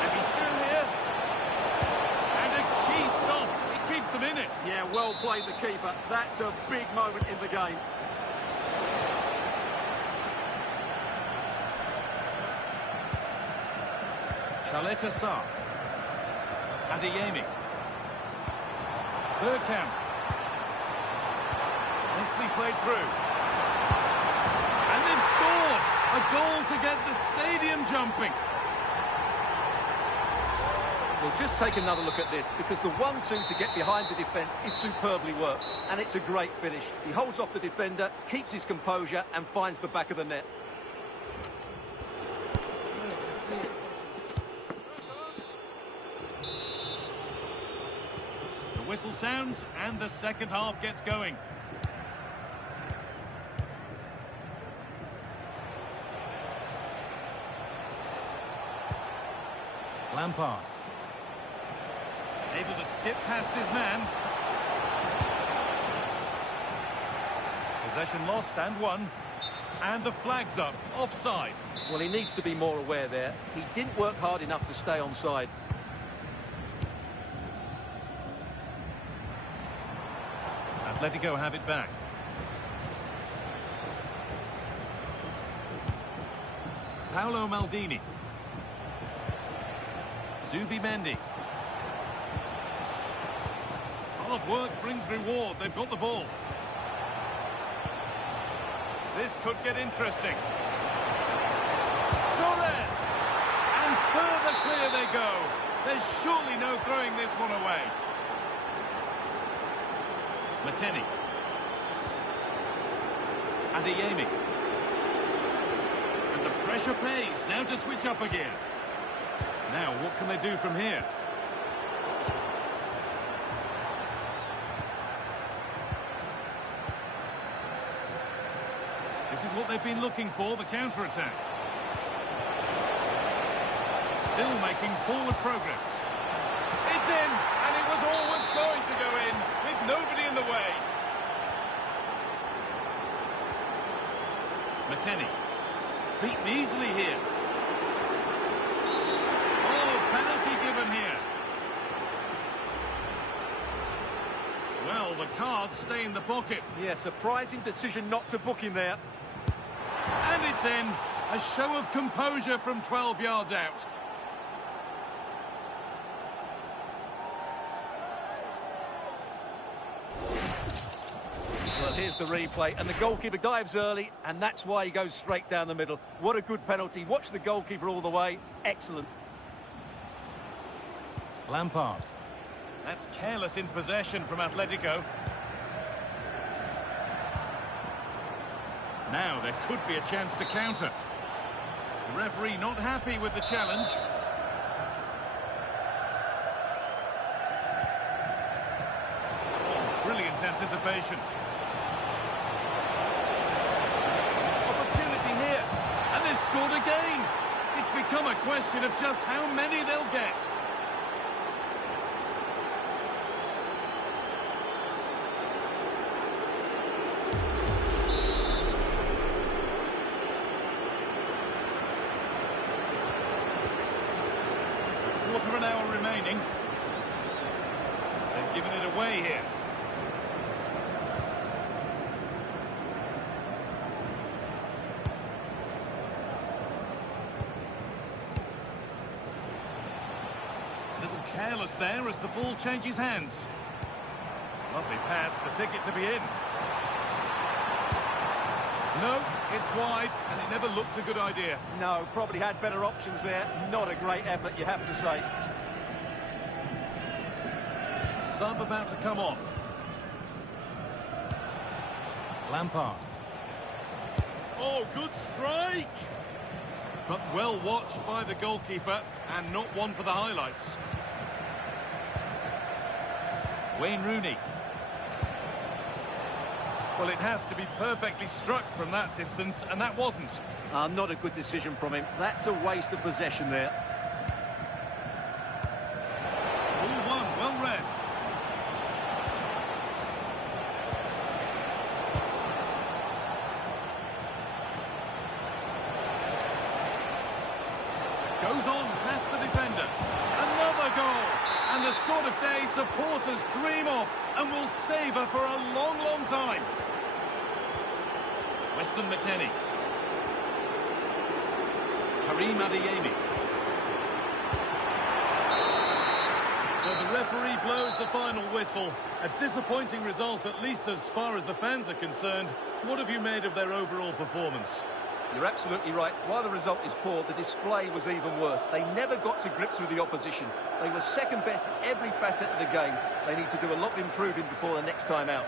And he's still here. And a key stop. It keeps them in it. Yeah, well played, the keeper. That's a big moment in the game. Charleta Sarr. Adeyemi. Bergkamp. Nicely played through. And they've scored! A goal to get the stadium jumping. Well, just take another look at this, because the 1-2 to get behind the defence is superbly worked. And it's a great finish. He holds off the defender, keeps his composure, and finds the back of the net. Whistle sounds and the second half gets going. Lampard. Able to skip past his man. Possession lost and won. And the flag's up. Offside. Well, he needs to be more aware there. He didn't work hard enough to stay onside. Atletico have it back. Paolo Maldini. Zubimendi. Hard work brings reward. They've got the ball. This could get interesting. Torres! And further clear they go. There's surely no throwing this one away. McKennie. Adeyemi. And the pressure pays. Now to switch up again. Now, what can they do from here? This is what they've been looking for, the counter-attack. Still making forward progress. It's in, and it was always going to go in. With nobody in the way. McKennie. Beaten easily here. Oh, penalty given here. Well, the cards stay in the pocket. Yeah, surprising decision not to book him there. And it's in. A show of composure from 12 yards out. Well, here's the replay, and the goalkeeper dives early, and that's why he goes straight down the middle. What a good penalty. Watch the goalkeeper all the way. Excellent. Lampard. That's careless in possession from Atletico. Now there could be a chance to counter. The referee not happy with the challenge. Oh, brilliant anticipation. Opportunity here. And they've scored again. It's become a question of just how many they'll get. Quarter of an hour remaining. They've given it away here. A little careless there as the ball changes hands. Lovely pass, the ticket to be in. No, it's wide, and it never looked a good idea. No, probably had better options there. Not a great effort, you have to say. Sub about to come on. Lampard. Oh, good strike! But well watched by the goalkeeper, and not one for the highlights. Wayne Rooney. Well, it has to be perfectly struck from that distance, and that wasn't. Not a good decision from him. That's a waste of possession there. All one, well read. Goes on past the defender. Another goal! And the sort of day supporters dream of and will savour for a long, long time. Weston McKennie. Karim Adeyemi. So the referee blows the final whistle. A disappointing result, at least as far as the fans are concerned. What have you made of their overall performance? You're absolutely right. While the result is poor, the display was even worse. They never got to grips with the opposition. They were second best in every facet of the game. They need to do a lot of improving before the next time out.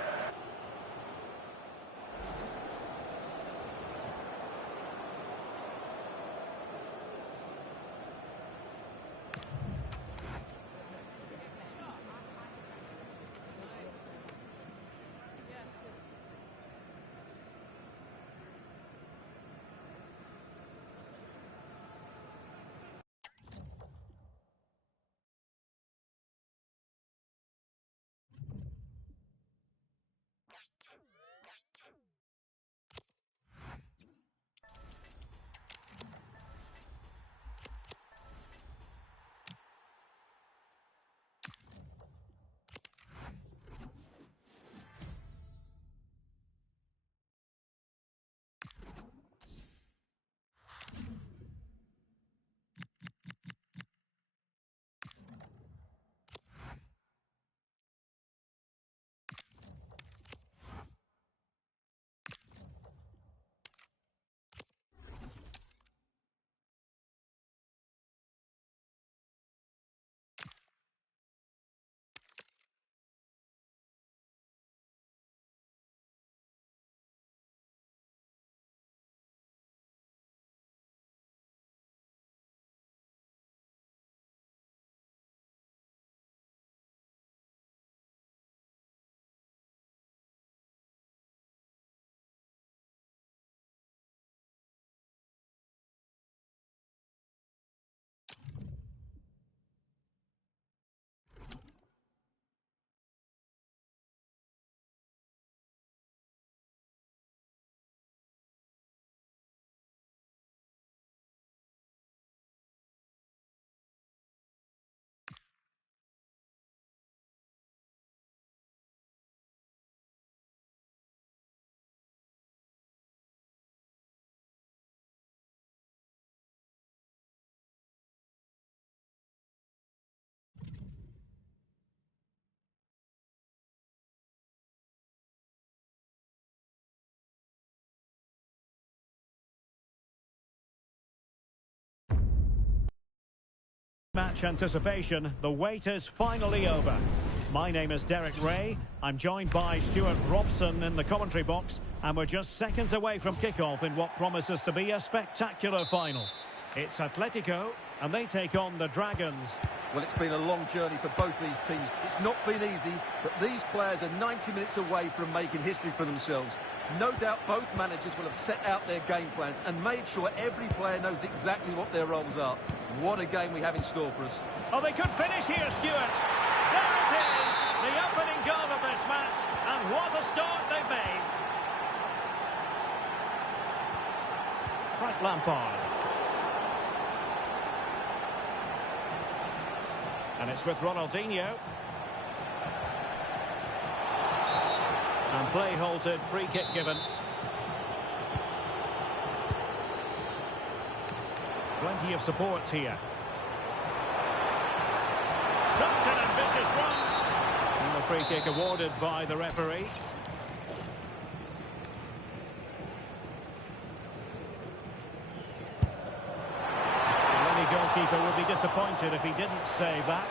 Match anticipation, the wait is finally over. My name is Derek Ray. I'm joined by Stuart Robson in the commentary box, and we're just seconds away from kickoff in what promises to be a spectacular final. It's Atletico, and they take on the Dragons. Well, it's been a long journey for both these teams. It's not been easy, but these players are 90 minutes away from making history for themselves. No doubt both managers will have set out their game plans and made sure every player knows exactly what their roles are. What a game we have in store for us. Oh, they could finish here, Stuart. There it is, the opening goal of this match, and what a start they've made. Frank Lampard. And it's with Ronaldinho. And play halted, free kick given. Plenty of support here. Such an ambitious run. And the free kick awarded by the referee. And any goalkeeper would be disappointed if he didn't save that.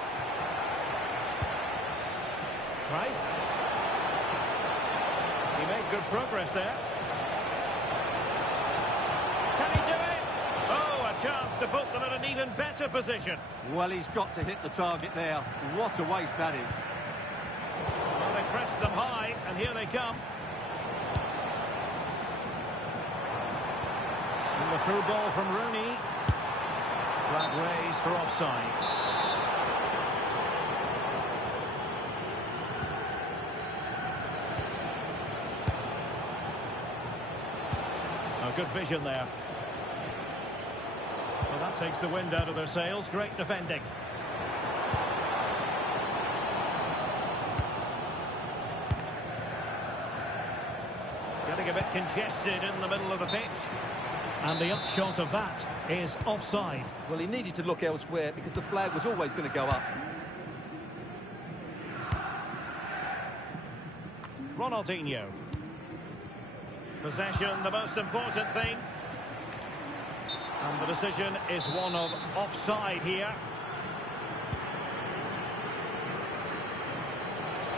Price. He made good progress there. Can he do it? Oh, a chance to put them in an even better position. Well, he's got to hit the target there. What a waste that is. Well, they pressed them high, and here they come. And the through ball from Rooney. Flag raised for offside. Good vision there. Well, that takes the wind out of their sails. Great defending. Getting a bit congested in the middle of the pitch. And the upshot of that is offside. Well, he needed to look elsewhere because the flag was always going to go up. Ronaldinho. Possession, the most important thing. And the decision is one of offside here.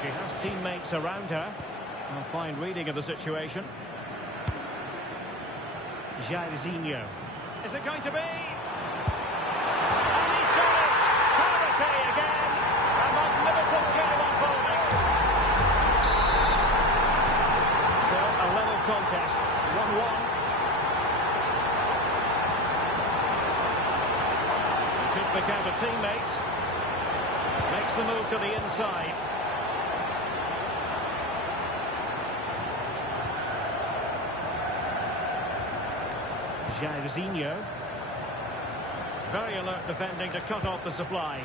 She has teammates around her. A fine reading of the situation. Jairzinho. Is it going to be? And he's done it! Parity again! A magnificent game unfolding. So, a level contest, 1-1. Could pick out a teammate. Makes the move to the inside. Jairzinho. Very alert defending to cut off the supply.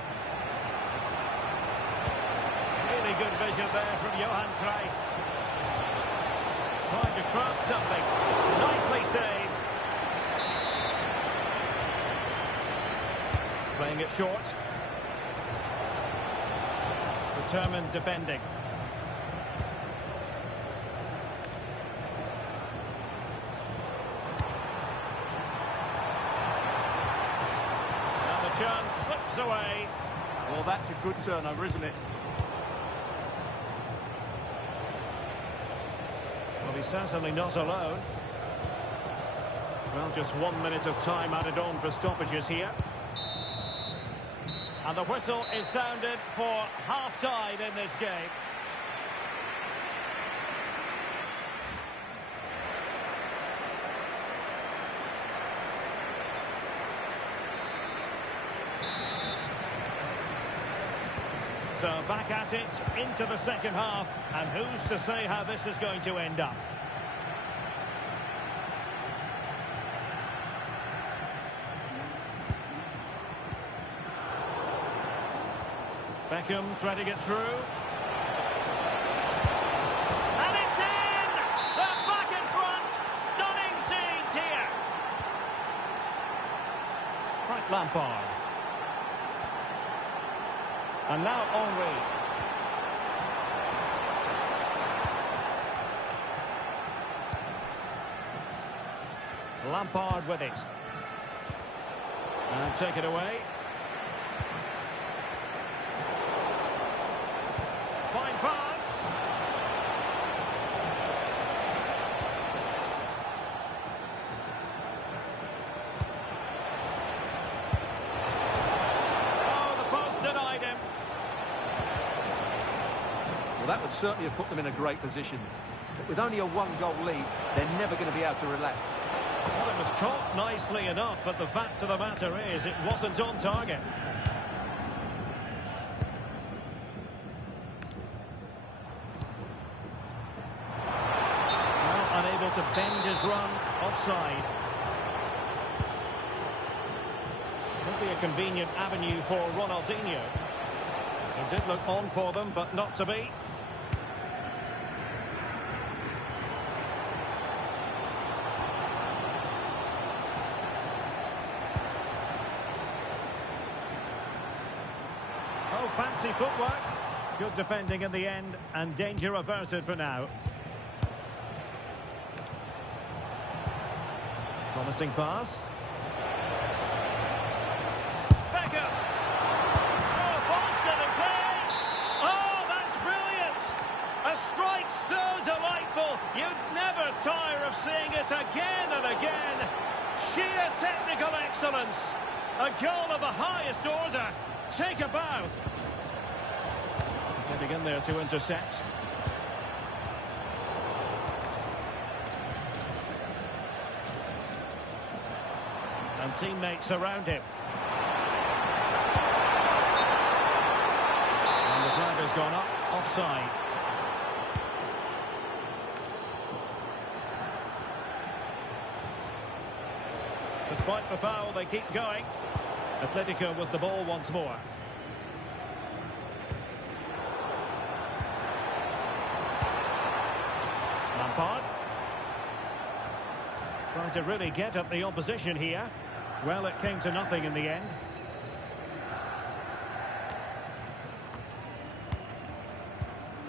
Really good vision there from Johan Cruyff. Trying to craft something. Nicely saved. Playing it short. Determined defending. And the chance slips away. Well, that's a good turnover, isn't it? Well, he's certainly not alone. Well, just 1 minute of time added on for stoppages here. And the whistle is sounded for half-time in this game. So back at it into the second half, and who's to say how this is going to end up? Beckham threading it through. And it's in! They're back in front! Stunning scenes here! Frank Lampard. And now Henry. Lampard with it. And take it away. Fine pass. Oh, the post denied him. Well, that would certainly have put them in a great position. But with only a one-goal lead, they're never going to be able to relax. Well, it was caught nicely enough, but the fact of the matter is it wasn't on target. Well, unable to bend his run, offside. Could be a convenient avenue for Ronaldinho. It did look on for them, but not to be. Oh, fancy footwork. Good defending in the end, and danger averted for now. Promising pass. Beckham. Oh, ball still in play. Oh, that's brilliant. A strike so delightful. You'd never tire of seeing it again and again. Sheer technical excellence. A goal of the highest order. Take a bow. Getting in there to intercept. And teammates around him. And the flag has gone up, offside. Despite the foul, they keep going. Atletico with the ball once more. Lampard. Trying to really get at the opposition here. Well, it came to nothing in the end.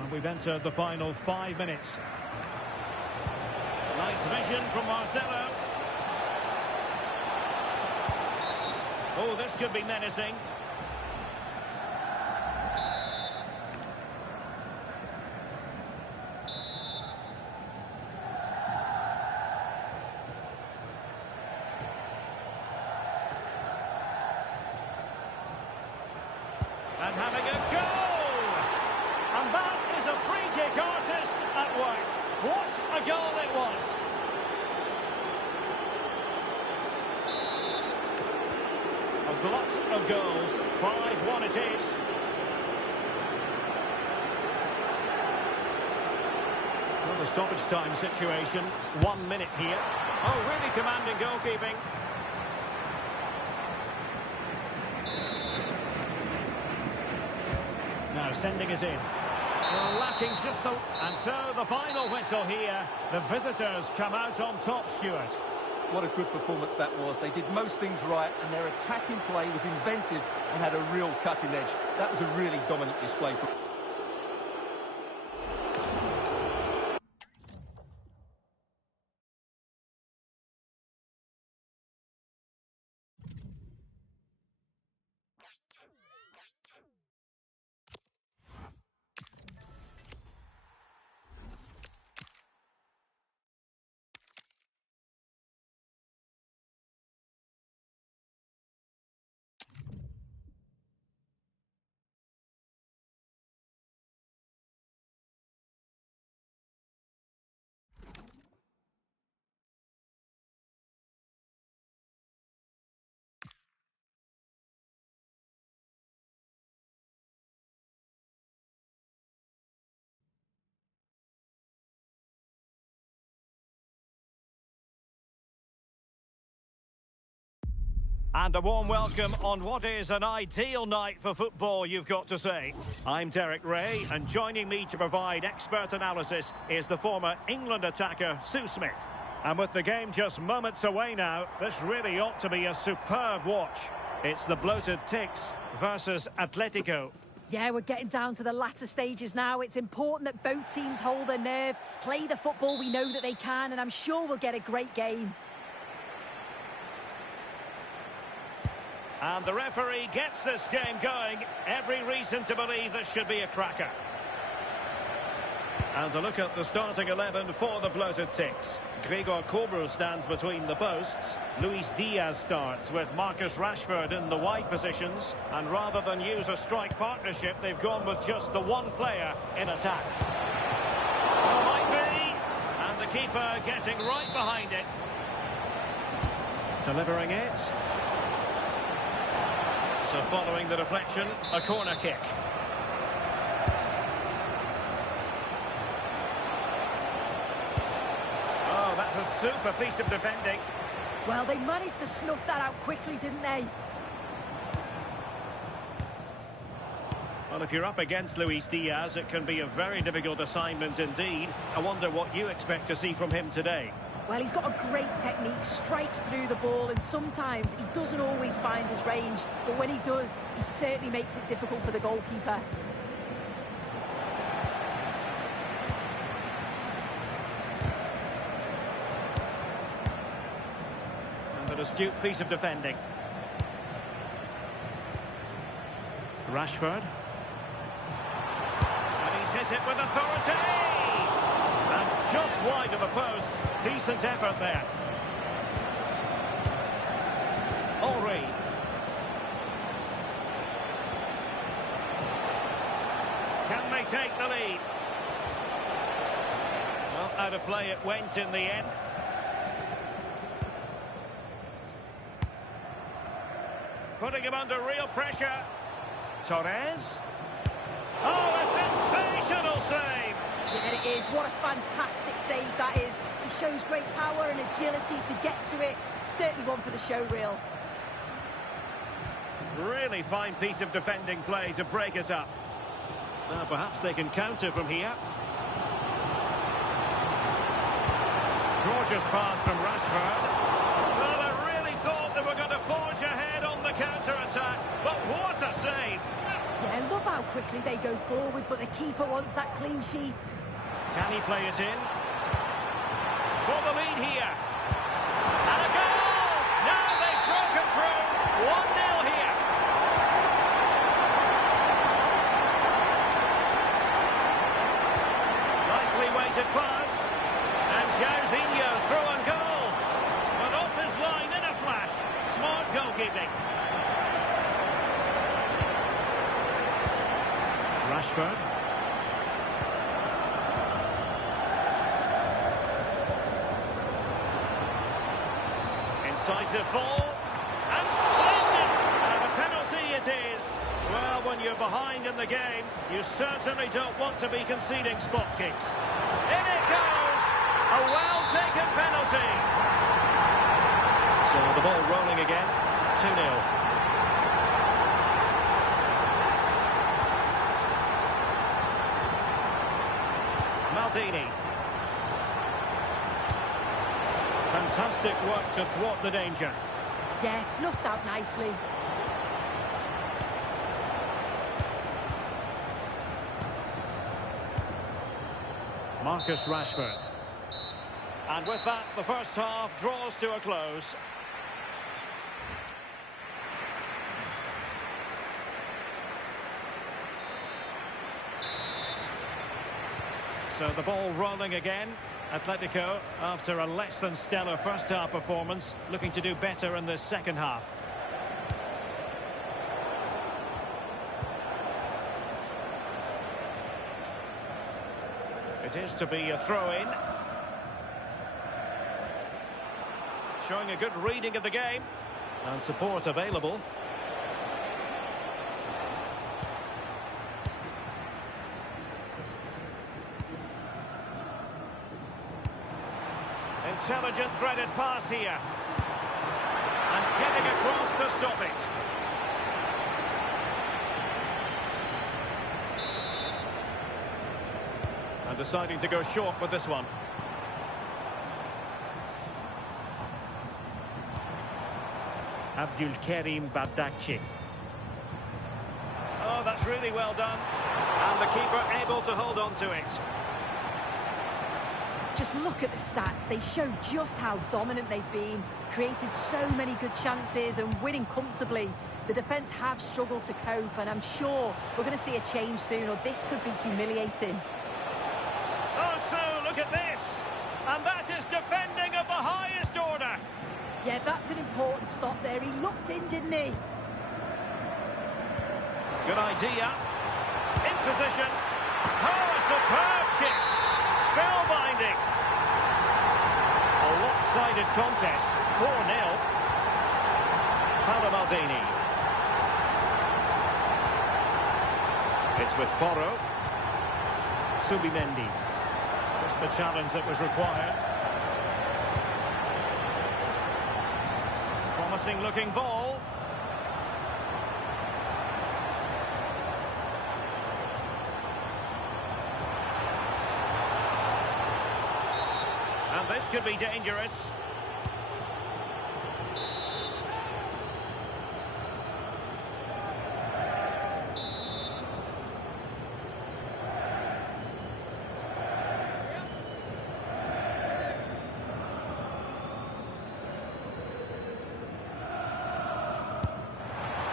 And we've entered the final 5 minutes. Nice vision from Marcelo. Oh, this could be menacing. And having a goal! And that is a free-kick artist at work. What a goal it was! A glut of goals. 5-1 it is. Well, the stoppage time situation. 1 minute here. Oh, really commanding goalkeeping. Now sending it in. Well, lacking just so... And so the final whistle here. The visitors come out on top, Stuart. What a good performance that was. They did most things right, and their attacking play was inventive and had a real cutting edge. That was a really dominant display. And a warm welcome on what is an ideal night for football, you've got to say. I'm Derek Ray, and joining me to provide expert analysis is the former England attacker, Sue Smith. And with the game just moments away now, this really ought to be a superb watch. It's the bloated Ticks versus Atletico. Yeah, we're getting down to the latter stages now. It's important that both teams hold their nerve, play the football we know that they can, and I'm sure we'll get a great game. And the referee gets this game going. Every reason to believe this should be a cracker. And a look at the starting 11 for the bloated ticks. Gregor Kobel stands between the posts. Luis Diaz starts with Marcus Rashford in the wide positions. And rather than use a strike partnership, they've gone with just the one player in attack. Well, might be. And the keeper getting right behind it. Delivering it. So following the deflection, a corner kick. That's a super piece of defending. Well, they managed to snuff that out quickly, didn't they? Well, if you're up against Luis Diaz, it can be a very difficult assignment indeed. I wonder what you expect to see from him today. Well, he's got a great technique, strikes through the ball, and sometimes he doesn't always find his range. But when he does, he certainly makes it difficult for the goalkeeper. An astute piece of defending. Rashford. And he's hit it with authority! And just wide of the post. Decent effort there. Henry. Can they take the lead? Well, out of play it went in the end. Putting him under real pressure. Torres. Oh, a sensational save! Yeah, it is. What a fantastic save that is. He shows great power and agility to get to it. Certainly one for the show reel. Really fine piece of defending play to break us up. Now perhaps they can counter from here. Gorgeous pass from Rashford. Well, I really thought they were going to forge ahead on the counter-attack, but what a save! Yeah, love how quickly they go forward, but the keeper wants that clean sheet. Can he play it in? For the lead here. And a goal! Now they've broken through. 1-0 here. Nicely weighted pass. And Jairzinho through and goal. But off his line in a flash. Smart goalkeeping. Rashford. Incisive ball. And splendid! And a penalty it is. Well, when you're behind in the game, you certainly don't want to be conceding spot kicks. In it goes! A well-taken penalty. So the ball rolling again. 2-0. Maldini. Fantastic work to thwart the danger. Yeah, snuffed out nicely. Marcus Rashford. And with that, the first half draws to a close. So the ball rolling again. Atletico, after a less than stellar first half performance, looking to do better in this second half. It is to be a throw-in. Showing a good reading of the game. And support available. Intelligent threaded pass here. And getting across to stop it. And deciding to go short with this one. Abdulkarim Bardakci. Oh, that's really well done. And the keeper able to hold on to it. Just look at the stats. They show just how dominant they've been. Created so many good chances and winning comfortably. The defence have struggled to cope, and I'm sure we're going to see a change soon, or this could be humiliating. Oh, so look at this. And that is defending of the highest order. Yeah, that's an important stop there. He looked in, didn't he? Good idea. In position. Oh, a superb chip. Spellbinding. A lopsided contest. 4-0. Paolo Maldini. It's with Porro. Subimendi. Just the challenge that was required. Promising looking ball. And this could be dangerous.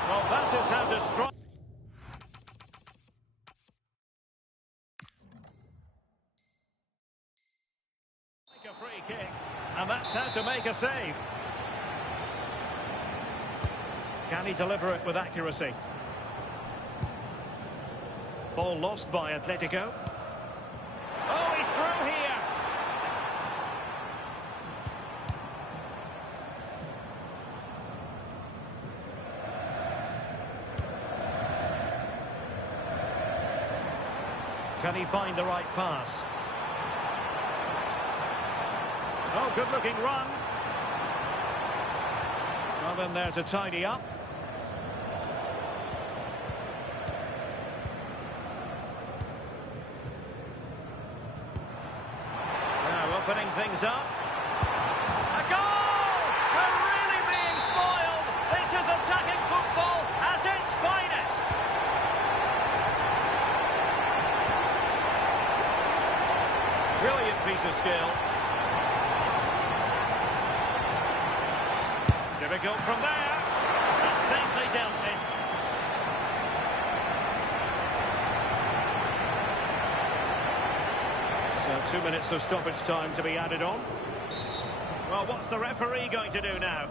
Well, that is how to strike. A free kick, and that's how to make a save. Can he deliver it with accuracy? Ball lost by Atletico. Oh, he's through here. Can he find the right pass? Oh, good-looking run. Well, in there to tidy up. Now opening things up. A goal! We're really being spoiled. This is attacking football at its finest. Brilliant piece of skill. Difficult from there. And safely dealt with. So 2 minutes of stoppage time to be added on. Well, what's the referee going to do now?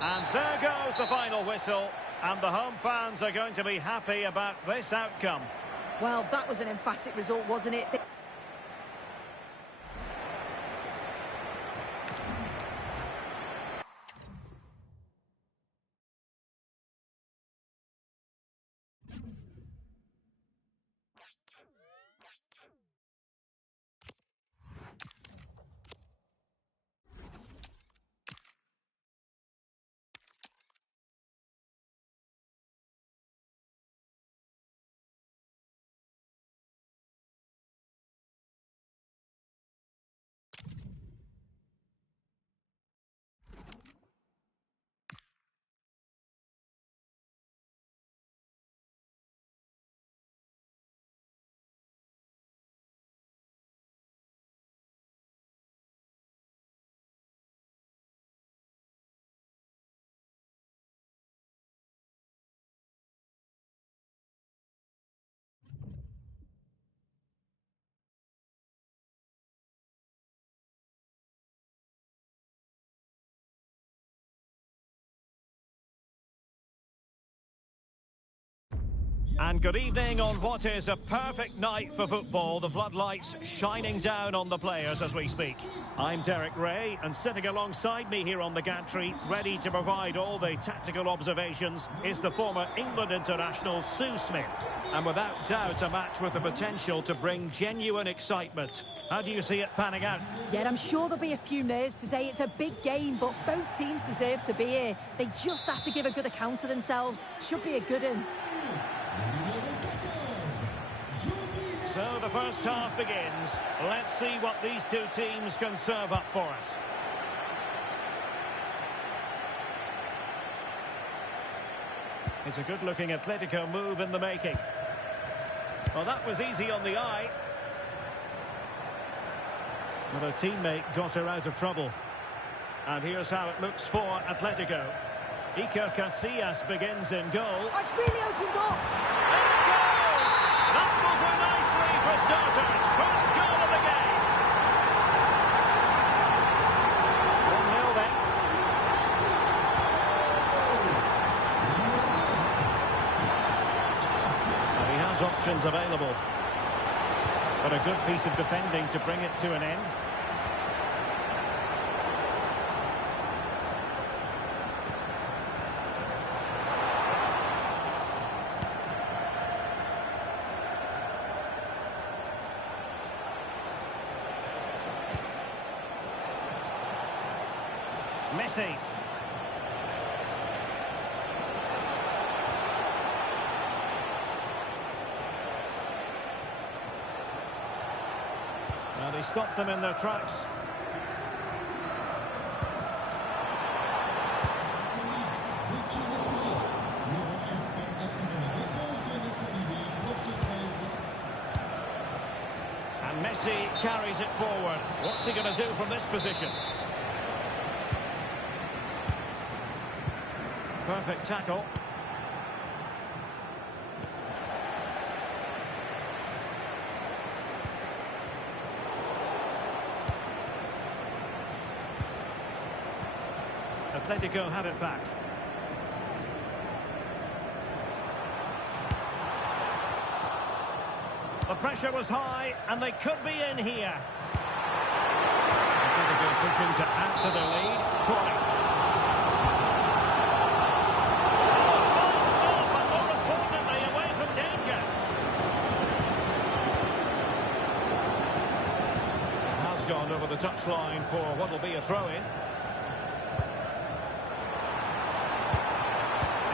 And there goes the final whistle. And the home fans are going to be happy about this outcome. Well, that was an emphatic result, wasn't it? And good evening on what is a perfect night for football. The floodlights shining down on the players as we speak. I'm Derek Ray, and sitting alongside me here on the gantry, ready to provide all the tactical observations, is the former England international Sue Smith. And without doubt, a match with the potential to bring genuine excitement. How do you see it panning out? Yeah, I'm sure there'll be a few nerves today. It's a big game, but both teams deserve to be here. They just have to give a good account of themselves. Should be a good one. So the first half begins. Let's see what these two teams can serve up for us. It's a good-looking Atletico move in the making. Well, that was easy on the eye. But a teammate got her out of trouble. And here's how it looks for Atletico. Iker Casillas begins in goal. Oh, it's really opened up. There it goes! That will do nicely for starters. First goal of the game. 1-0 then. Well, he has options available. But a good piece of defending to bring it to an end. Messi. Well, they stopped them in their tracks. And Messi carries it forward. What's he going to do from this position? Perfect tackle. Atletico had it back. The pressure was high, and they could be in here. Atletico pushing to add to their lead. Corner. Gone over the touchline for what will be a throw-in.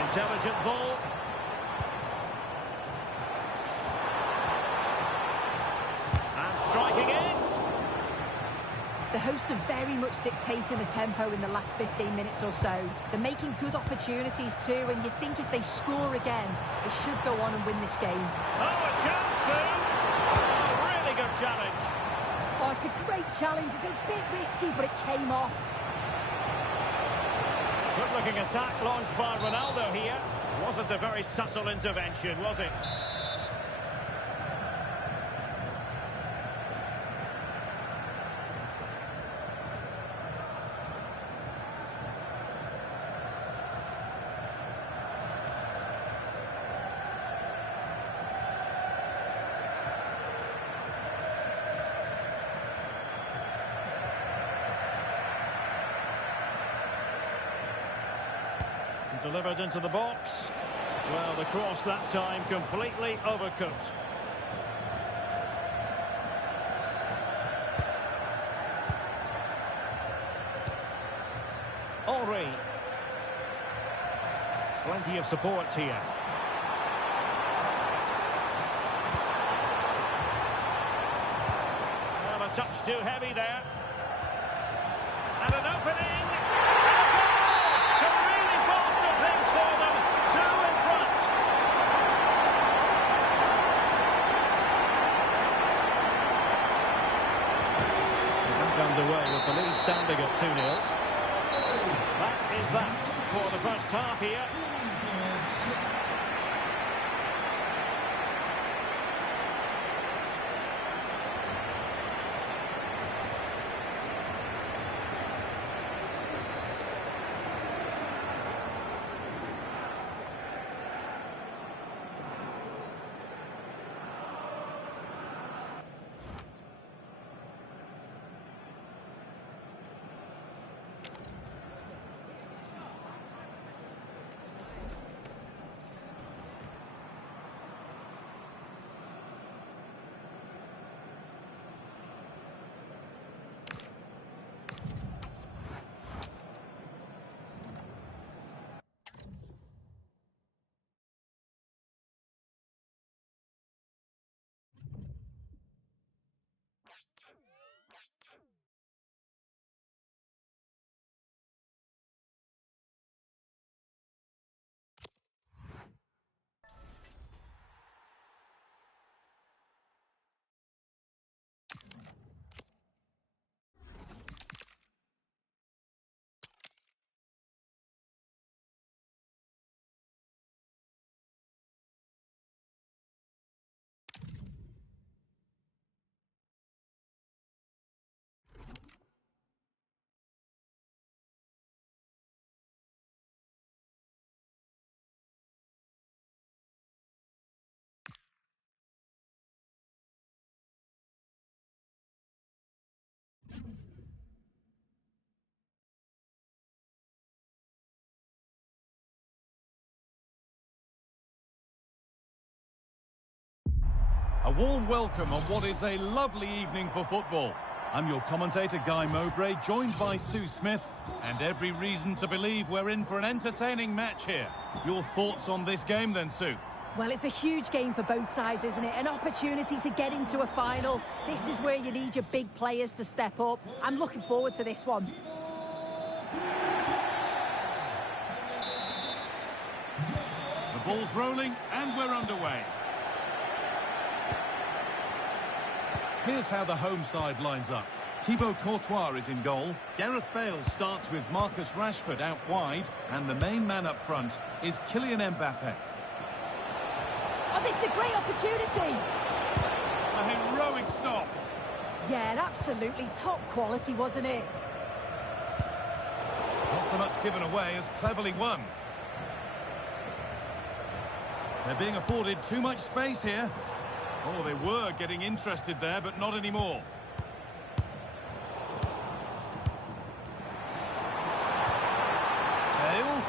Intelligent ball. And striking it. The hosts are very much dictating the tempo in the last 15 minutes or so. They're making good opportunities too, and you think if they score again, they should go on and win this game. Oh, a chance soon. Oh, really good challenge. Oh, it's a great challenge. It's a bit risky, but it came off. Good-looking attack launched by Ronaldo here. Wasn't a very subtle intervention, was it? Delivered into the box. Well, the cross that time completely overcooked. Henry. Plenty of support here. Well, a touch too heavy there. And an opening. Underway with the lead standing at 2-0. That is that for the first half here. A warm welcome on what is a lovely evening for football. I'm your commentator, Guy Mowbray, joined by Sue Smith, and every reason to believe we're in for an entertaining match here. Your thoughts on this game then, Sue? Well, it's a huge game for both sides, isn't it? An opportunity to get into a final. This is where you need your big players to step up. I'm looking forward to this one. The ball's rolling and we're underway. Here's how the home side lines up. Thibaut Courtois is in goal. Gareth Bale starts with Marcus Rashford out wide. And the main man up front is Kylian Mbappe. Oh, this is a great opportunity. A heroic stop. Yeah, absolutely top quality, wasn't it? Not so much given away as cleverly won. They're being afforded too much space here. Oh, they were getting interested there, but not anymore. Bale.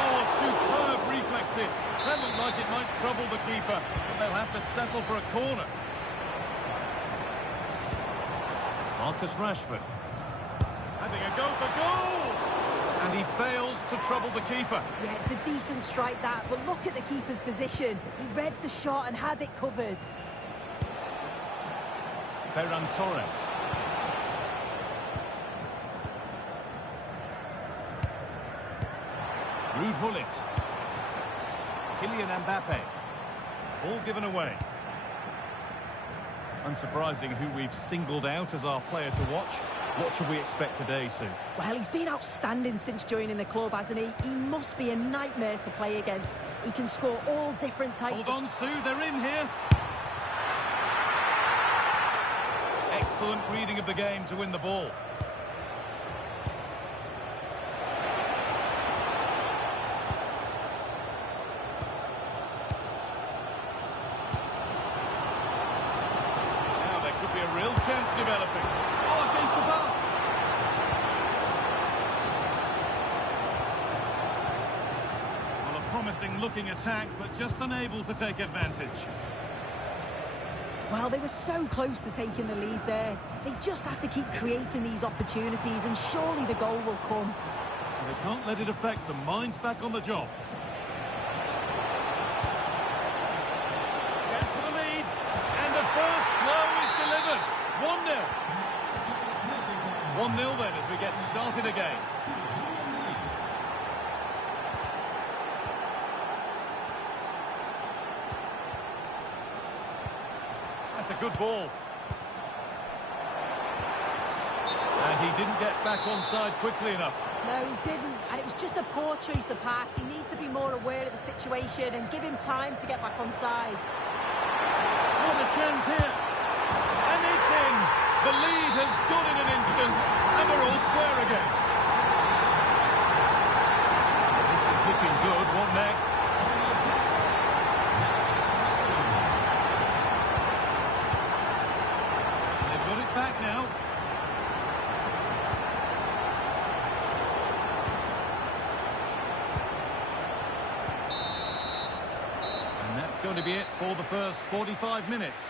Oh, superb reflexes. That looked like it might trouble the keeper, but they'll have to settle for a corner. Marcus Rashford. Having a go for goal! And he fails to trouble the keeper. Yeah, it's a decent strike that, but look at the keeper's position. He read the shot and had it covered. Ferran Torres. Ruud Gullit. Kylian Mbappe. All given away. Unsurprising who we've singled out as our player to watch. What should we expect today, Sue? Well, he's been outstanding since joining the club, hasn't he? He must be a nightmare to play against. He can score all different types. Hold on, Sue, they're in here. Excellent reading of the game to win the ball. Now there could be a real chance developing. Oh, against the bar. Well, a promising looking attack, but just unable to take advantage. Well, they were so close to taking the lead there. They just have to keep creating these opportunities, and surely the goal will come. They can't let it affect them. Mind's back on the job. Chance for the lead. And the first blow is delivered. 1-0. 1-0 then as we get started again. That's a good ball. And he didn't get back onside quickly enough. No, he didn't, and it was just a poor choice of pass. He needs to be more aware of the situation and give him time to get back onside. What a chance here. And it's in. The lead has gone in an instant, and we're all square again. This is looking good. What next? They've got it back now. And that's going to be it for the first 45 minutes.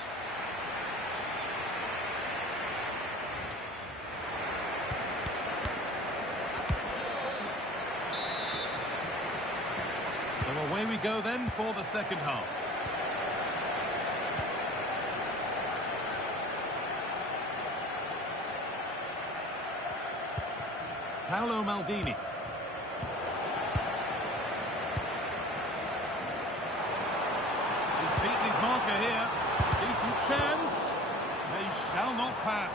So away we go then for the second half. Paolo Maldini. He's beaten his marker here. Decent chance. They shall not pass.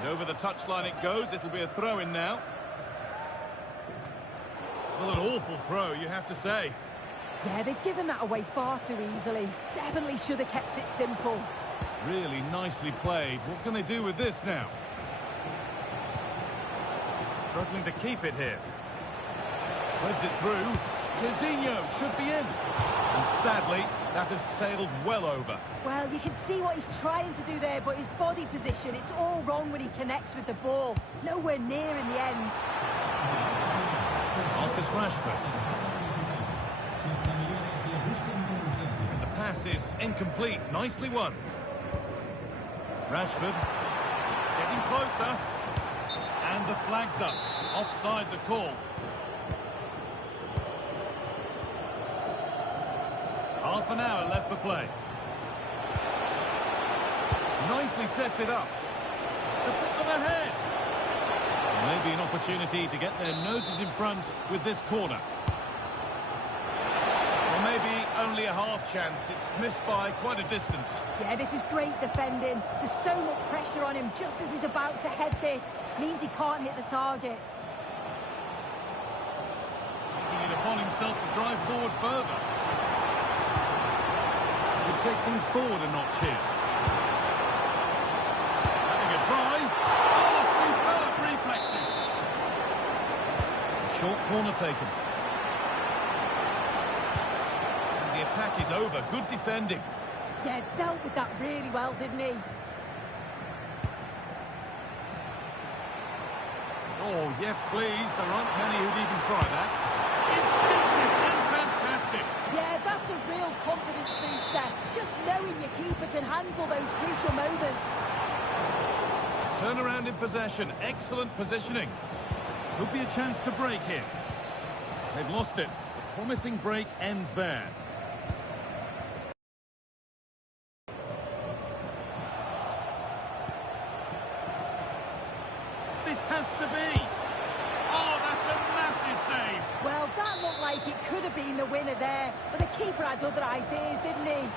And over the touchline it goes. It'll be a throw-in now. Well, an awful throw, you have to say. Yeah, they've given that away far too easily. Definitely should have kept it simple. Really nicely played. What can they do with this now? Struggling to keep it here. Threads it through. Coutinho should be in. And sadly, that has sailed well over. Well, you can see what he's trying to do there, but his body position, it's all wrong when he connects with the ball. Nowhere near in the end. Marcus Rashford. passes incomplete. Nicely won. Rashford getting closer. And the flag's up. Offside the call. Half an hour left for play. Nicely sets it up. To put them ahead. Maybe an opportunity to get their noses in front with this corner. Or maybe only a half chance. It's missed by quite a distance. Yeah, this is great defending. There's so much pressure on him just as he's about to head this. Means he can't hit the target. Taking it upon himself to drive forward further. Could take things forward a notch here. Having a try. Oh, superb reflexes. Short corner taken. And the attack is over. Good defending. Yeah, dealt with that really well, didn't he? Oh, yes, please. There aren't many who'd even try that. Instinctive and fantastic. Yeah, that's a real confidence booster. Just knowing your keeper can handle those crucial moments. Turnaround in possession. Excellent positioning. Could be a chance to break here. They've lost it. The promising break ends there. This has to be. Oh, that's a massive save. Well, that looked like it could have been the winner there, but the keeper had other ideas, didn't he?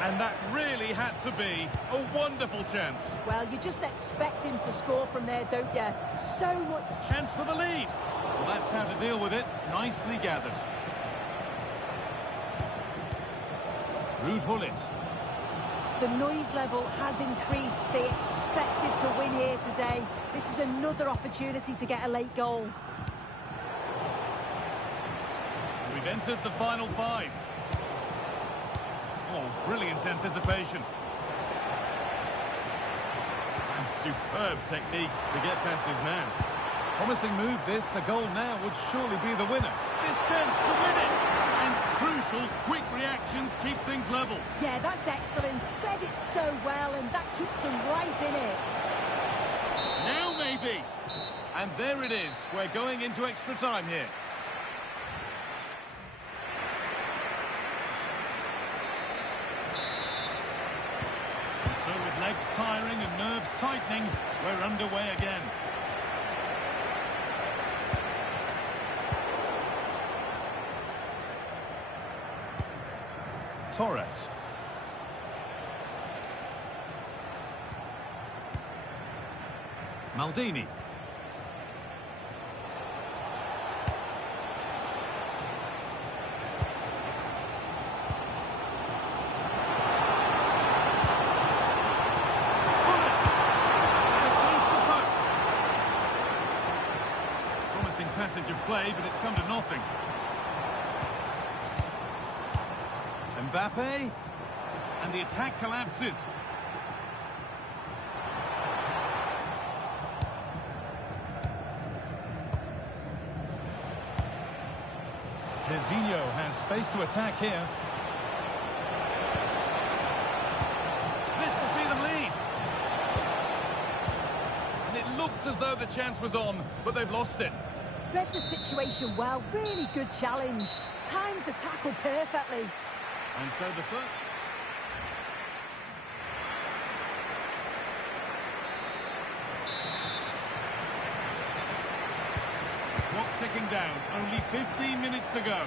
And that really had to be a wonderful chance. Well, you just expect him to score from there, don't you? So much... Chance for the lead. Well, that's how to deal with it. Nicely gathered. Ruud Gullit. The noise level has increased. They expected to win here today. This is another opportunity to get a late goal. We've entered the final 5. Oh, brilliant anticipation. And superb technique to get past his man. Promising move this. A goal now would surely be the winner. This chance to win it. And crucial, quick reactions keep things level. Yeah, that's excellent. Read it so well, and that keeps him right in it. Now maybe. And there it is. We're going into extra time here. And so with legs tiring and nerves tightening, we're underway again. Torres. Maldini. Promising passage of play, but it's come to nothing. Mbappe, and the attack collapses. Jorginho has space to attack here. This to see them lead. And it looked as though the chance was on, but they've lost it. Read the situation well. Really good challenge. Times the tackle perfectly. And so the first... Clock ticking down. Only 15 minutes to go.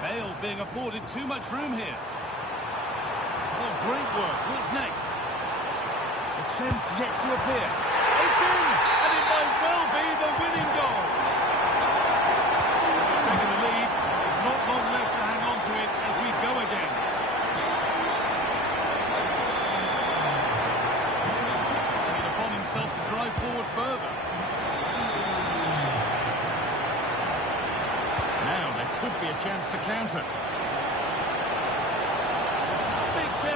Bale being afforded too much room here. Oh, great work. What's next? A chance yet to appear. It's in! And it might well be the winning goal. Taking the lead. There's not long left to hang on to it as we go again. Taking it upon himself to drive forward further. Now there could be a chance to counter. Big chance.